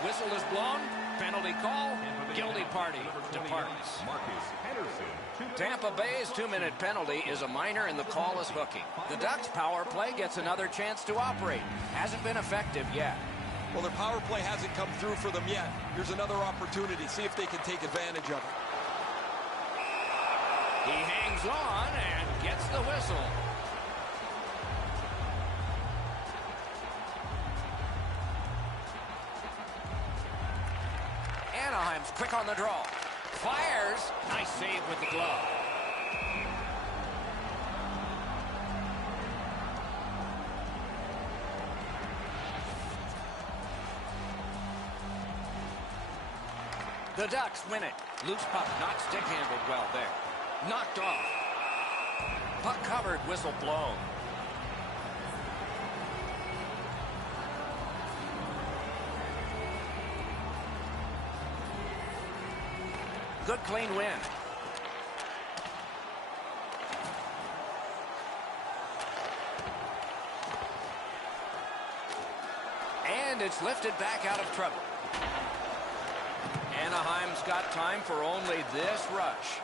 Whistle is blown, penalty call, guilty party departs. Marcus Henderson. Tampa Bay's 2-minute penalty is a minor and the call is hooking. The Ducks power play gets another chance to operate. Hasn't been effective yet. Well, their power play hasn't come through for them yet. Here's another opportunity. See if they can take advantage of it. He hangs on and gets the whistle. Anaheim's quick on the draw. Fires. Nice save with the glove. The Ducks win it. Loose puck, not stick-handled well there. Knocked off. Puck covered, whistle blown. Good clean win. And it's lifted back out of trouble. Anaheim's got time for only this rush.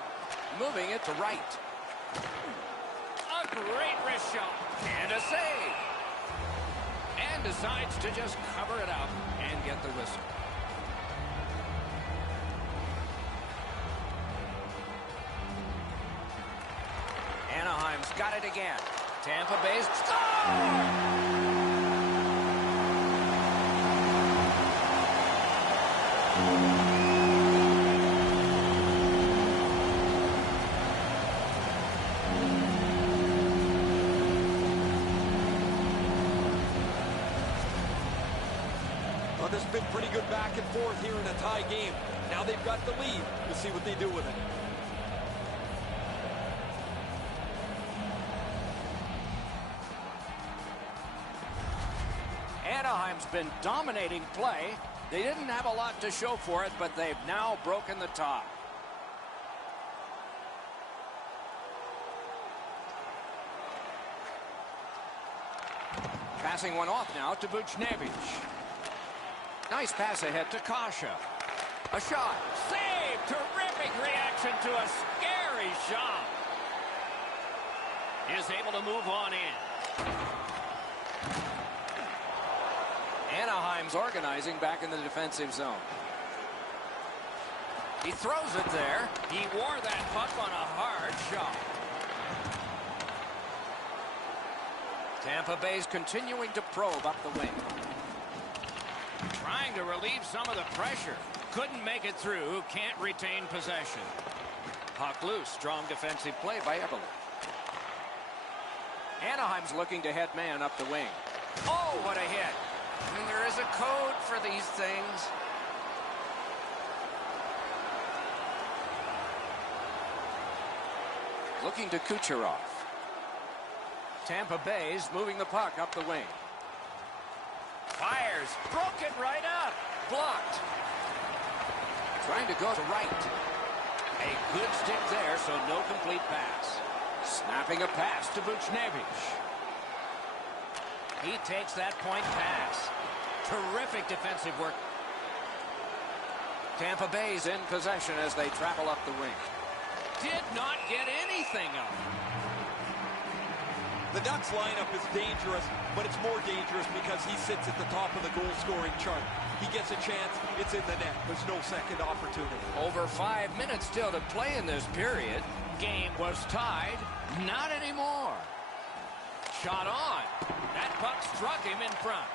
Moving it to right. A great wrist shot. And a save. And decides to just cover it up and get the whistle. Anaheim's got it again. Tampa Bay's score! Well, this has been pretty good back and forth here in a tie game. Now they've got the lead. We'll see what they do with it. Anaheim's been dominating play. They didn't have a lot to show for it, but they've now broken the tie. Passing one off now to Buchnevich. Nice pass ahead to Kasha. A shot. Save! Terrific reaction to a scary shot. Is able to move on in. Anaheim's organizing back in the defensive zone. He throws it there. He wore that puck on a hard shot. Tampa Bay's continuing to probe up the wing. Trying to relieve some of the pressure. Couldn't make it through. Can't retain possession. Puck loose. Strong defensive play by Eberle. Anaheim's looking to head man up the wing. Oh, what a hit. And there is a code for these things. Looking to Kucherov. Tampa Bay's moving the puck up the wing. Fires. Broke it right up. Blocked. Trying to go to right. A good stick there, so no complete pass. Snapping a pass to Buchnevich. He takes that point pass. Terrific defensive work. Tampa Bay's in possession as they travel up the wing. Did not get anything up. The Ducks lineup is dangerous, but it's more dangerous because he sits at the top of the goal-scoring chart. He gets a chance, it's in the net. There's no second opportunity. Over 5 minutes still to play in this period. Game was tied. Not anymore. Shot on. That puck struck him in front.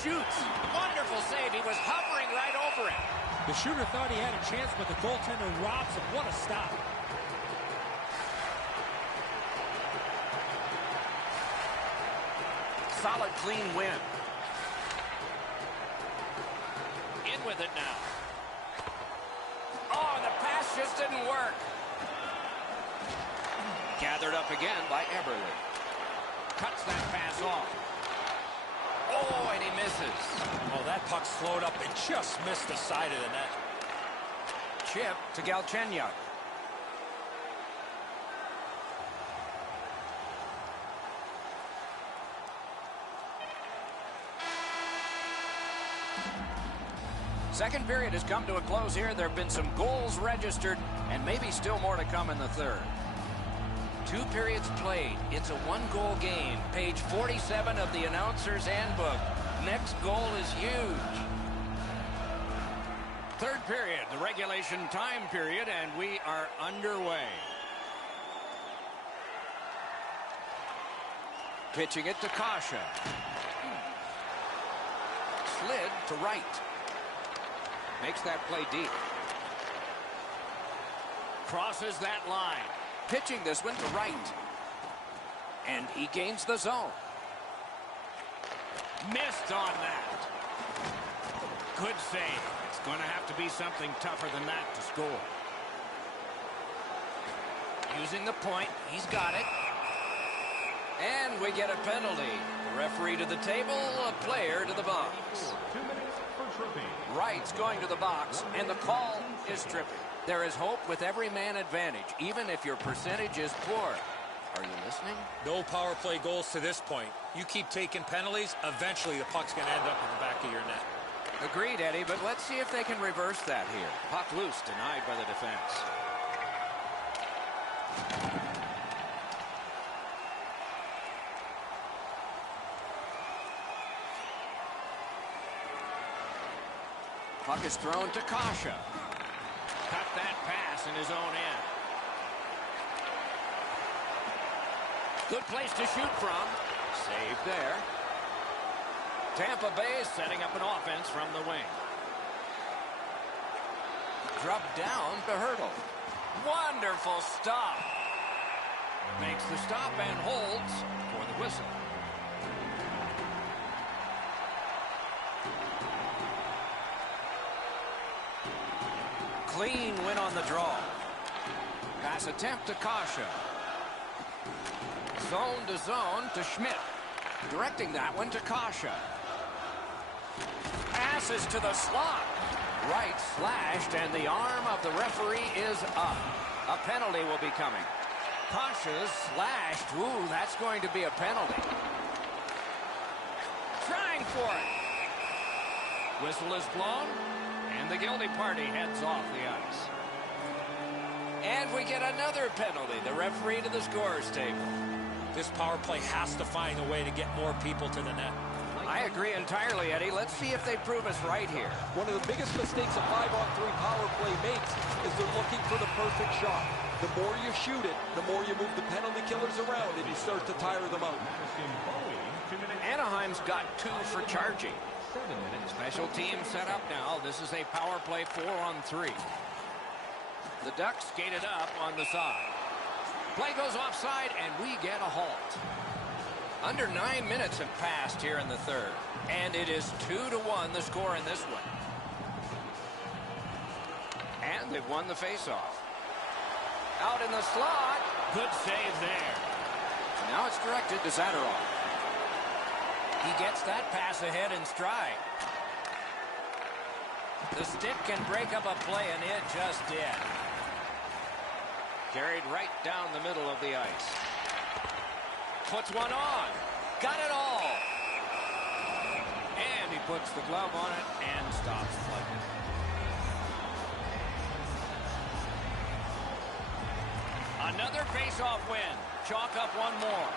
Shoots. Wonderful save. He was hovering right over it. The shooter thought he had a chance, but the goaltender robs him. What a stop. Solid, clean win. In with it now. Oh, and the pass just didn't work. Gathered up again by Eberle. Cuts that pass off. Oh, and he misses. Oh, that puck slowed up and just missed the side of the net. Chip to Galchenyuk. Second period has come to a close here. There have been some goals registered and maybe still more to come in the third. 2 periods played. It's a 1-goal game. Page 47 of the announcer's handbook. Next goal is huge. Third period, the regulation time period, and we are underway. Pitching it to Kasha. Slid to right. Makes that play deep. Crosses that line. Pitching this one to right. And he gains the zone. Missed on that. Good save. It's going to have to be something tougher than that to score. Using the point. He's got it. And we get a penalty. The referee to the table, a player to the box. 2 minutes for tripping. Wright's going to the box, and the call is tripping. There is hope with every man advantage, even if your percentage is poor. Are you listening? No power play goals to this point. You keep taking penalties, eventually the puck's going to end up in the back of your net. Agreed, Eddie, but let's see if they can reverse that here. Puck loose, denied by the defense. Puck is thrown to Kasha. Cut that pass in his own end. Good place to shoot from. Save there. Tampa Bay setting up an offense from the wing. Drop down to Hertl. Wonderful stop. Makes the stop and holds for the whistle. Clean win on the draw. Pass attempt to Kasha. Zone to zone to Schmidt. Directing that one to Kasha. Passes to the slot. Right slashed, and the arm of the referee is up. A penalty will be coming. Kasha's slashed. Ooh, that's going to be a penalty. Trying for it. Whistle is blown. And the guilty party heads off the ice. And we get another penalty. The referee to the scorer's table. This power play has to find a way to get more people to the net. I agree entirely, Eddie. Let's see if they prove us right here. One of the biggest mistakes a 5-on-3 power play makes is they're looking for the perfect shot. The more you shoot it, the more you move the penalty killers around and you start to tire them out. Anaheim's got 2 for charging. Special team set up now. This is a power play 4-on-3. The Ducks skated up on the side. Play goes offside, and we get a halt. Under 9 minutes have passed here in the third, and it is 2-1 the score in this one. And they've won the faceoff. Out in the slot. Good save there. Now it's directed to Zadorov. He gets that pass ahead in stride. The stick can break up a play, and it just did. Carried right down the middle of the ice. Puts one on. Got it all. And he puts the glove on it and stops play. Another face-off win. Chalk up one more.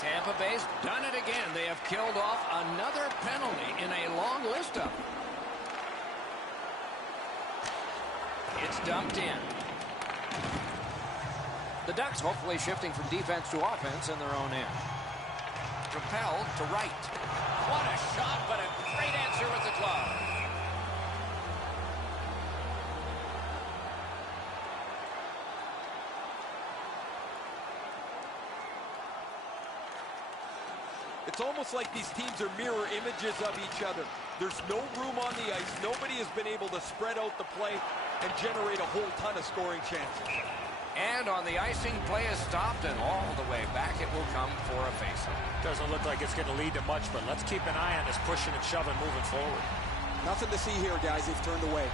Tampa Bay's done it again. They have killed off another penalty in a long list of them. It's dumped in. The Ducks hopefully shifting from defense to offense in their own end. Propelled to right. What a shot, but a great answer with the glove. It's almost like these teams are mirror images of each other. There's no room on the ice. Nobody has been able to spread out the play and generate a whole ton of scoring chances. And on the icing, play is stopped, and all the way back it will come for a faceoff. Doesn't look like it's going to lead to much, but let's keep an eye on this pushing and shoving moving forward. Nothing to see here, guys. They've turned away.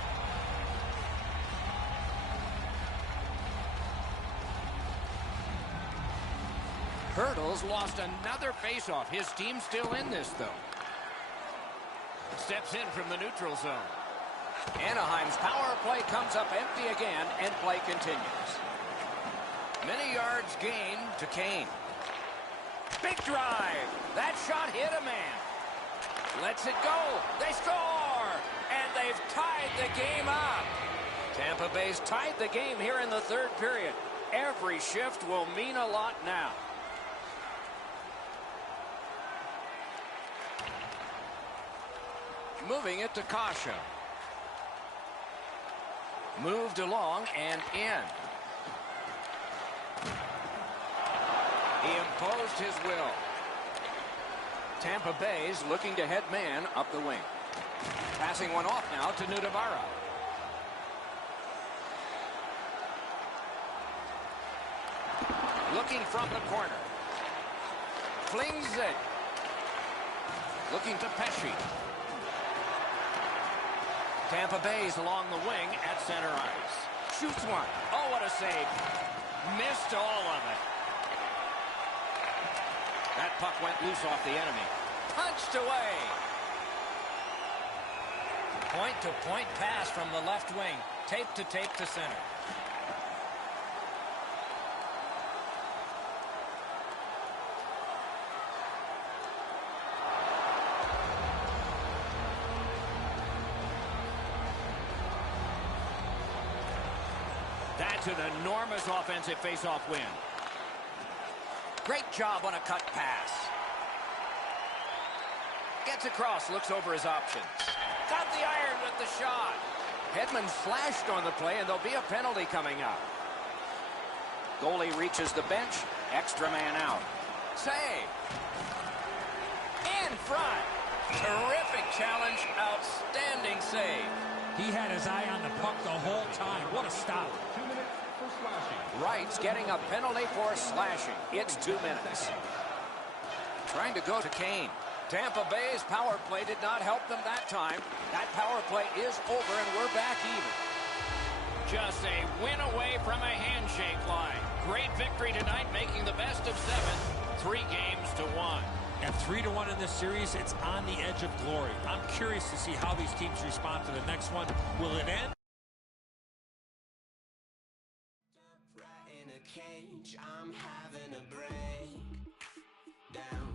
Hurdles lost another faceoff. His team's still in this, though. Steps in from the neutral zone. Anaheim's power play comes up empty again, and play continues. Many yards gained to Kane. Big drive. That shot hit a man. Lets it go. They score. And they've tied the game up. Tampa Bay's tied the game here in the third period. Every shift will mean a lot now. Moving it to Kasha. Moved along and in. He imposed his will. Tampa Bay's looking to head man up the wing. Passing one off now to Nudavara. Looking from the corner. Flings it. Looking to Pesci. Tampa Bay's along the wing at center ice. Shoots one. Oh, what a save. Missed all of it. That puck went loose off the enemy. Punched away. Point-to-point pass from the left wing. Tape to center. That's an enormous offensive face-off win. Great job on a cut pass. Gets across, looks over his options. Got the iron with the shot. Hedman slashed on the play, and there'll be a penalty coming up. Goalie reaches the bench. Extra man out. Save. In front. Terrific challenge. Outstanding save. He had his eye on the puck the whole time. What a stop. 2 minutes for slashing. Wright's getting a penalty for slashing. It's 2 minutes. Trying to go to Kane. Tampa Bay's power play did not help them that time. That power play is over, and we're back even. Just a win away from a handshake line. Great victory tonight, making the best of 7. 3 games to 1. At 3-1 in this series, it's on the edge of glory. I'm curious to see how these teams respond to the next one. Will it end? Right in a cage, I'm having a break down.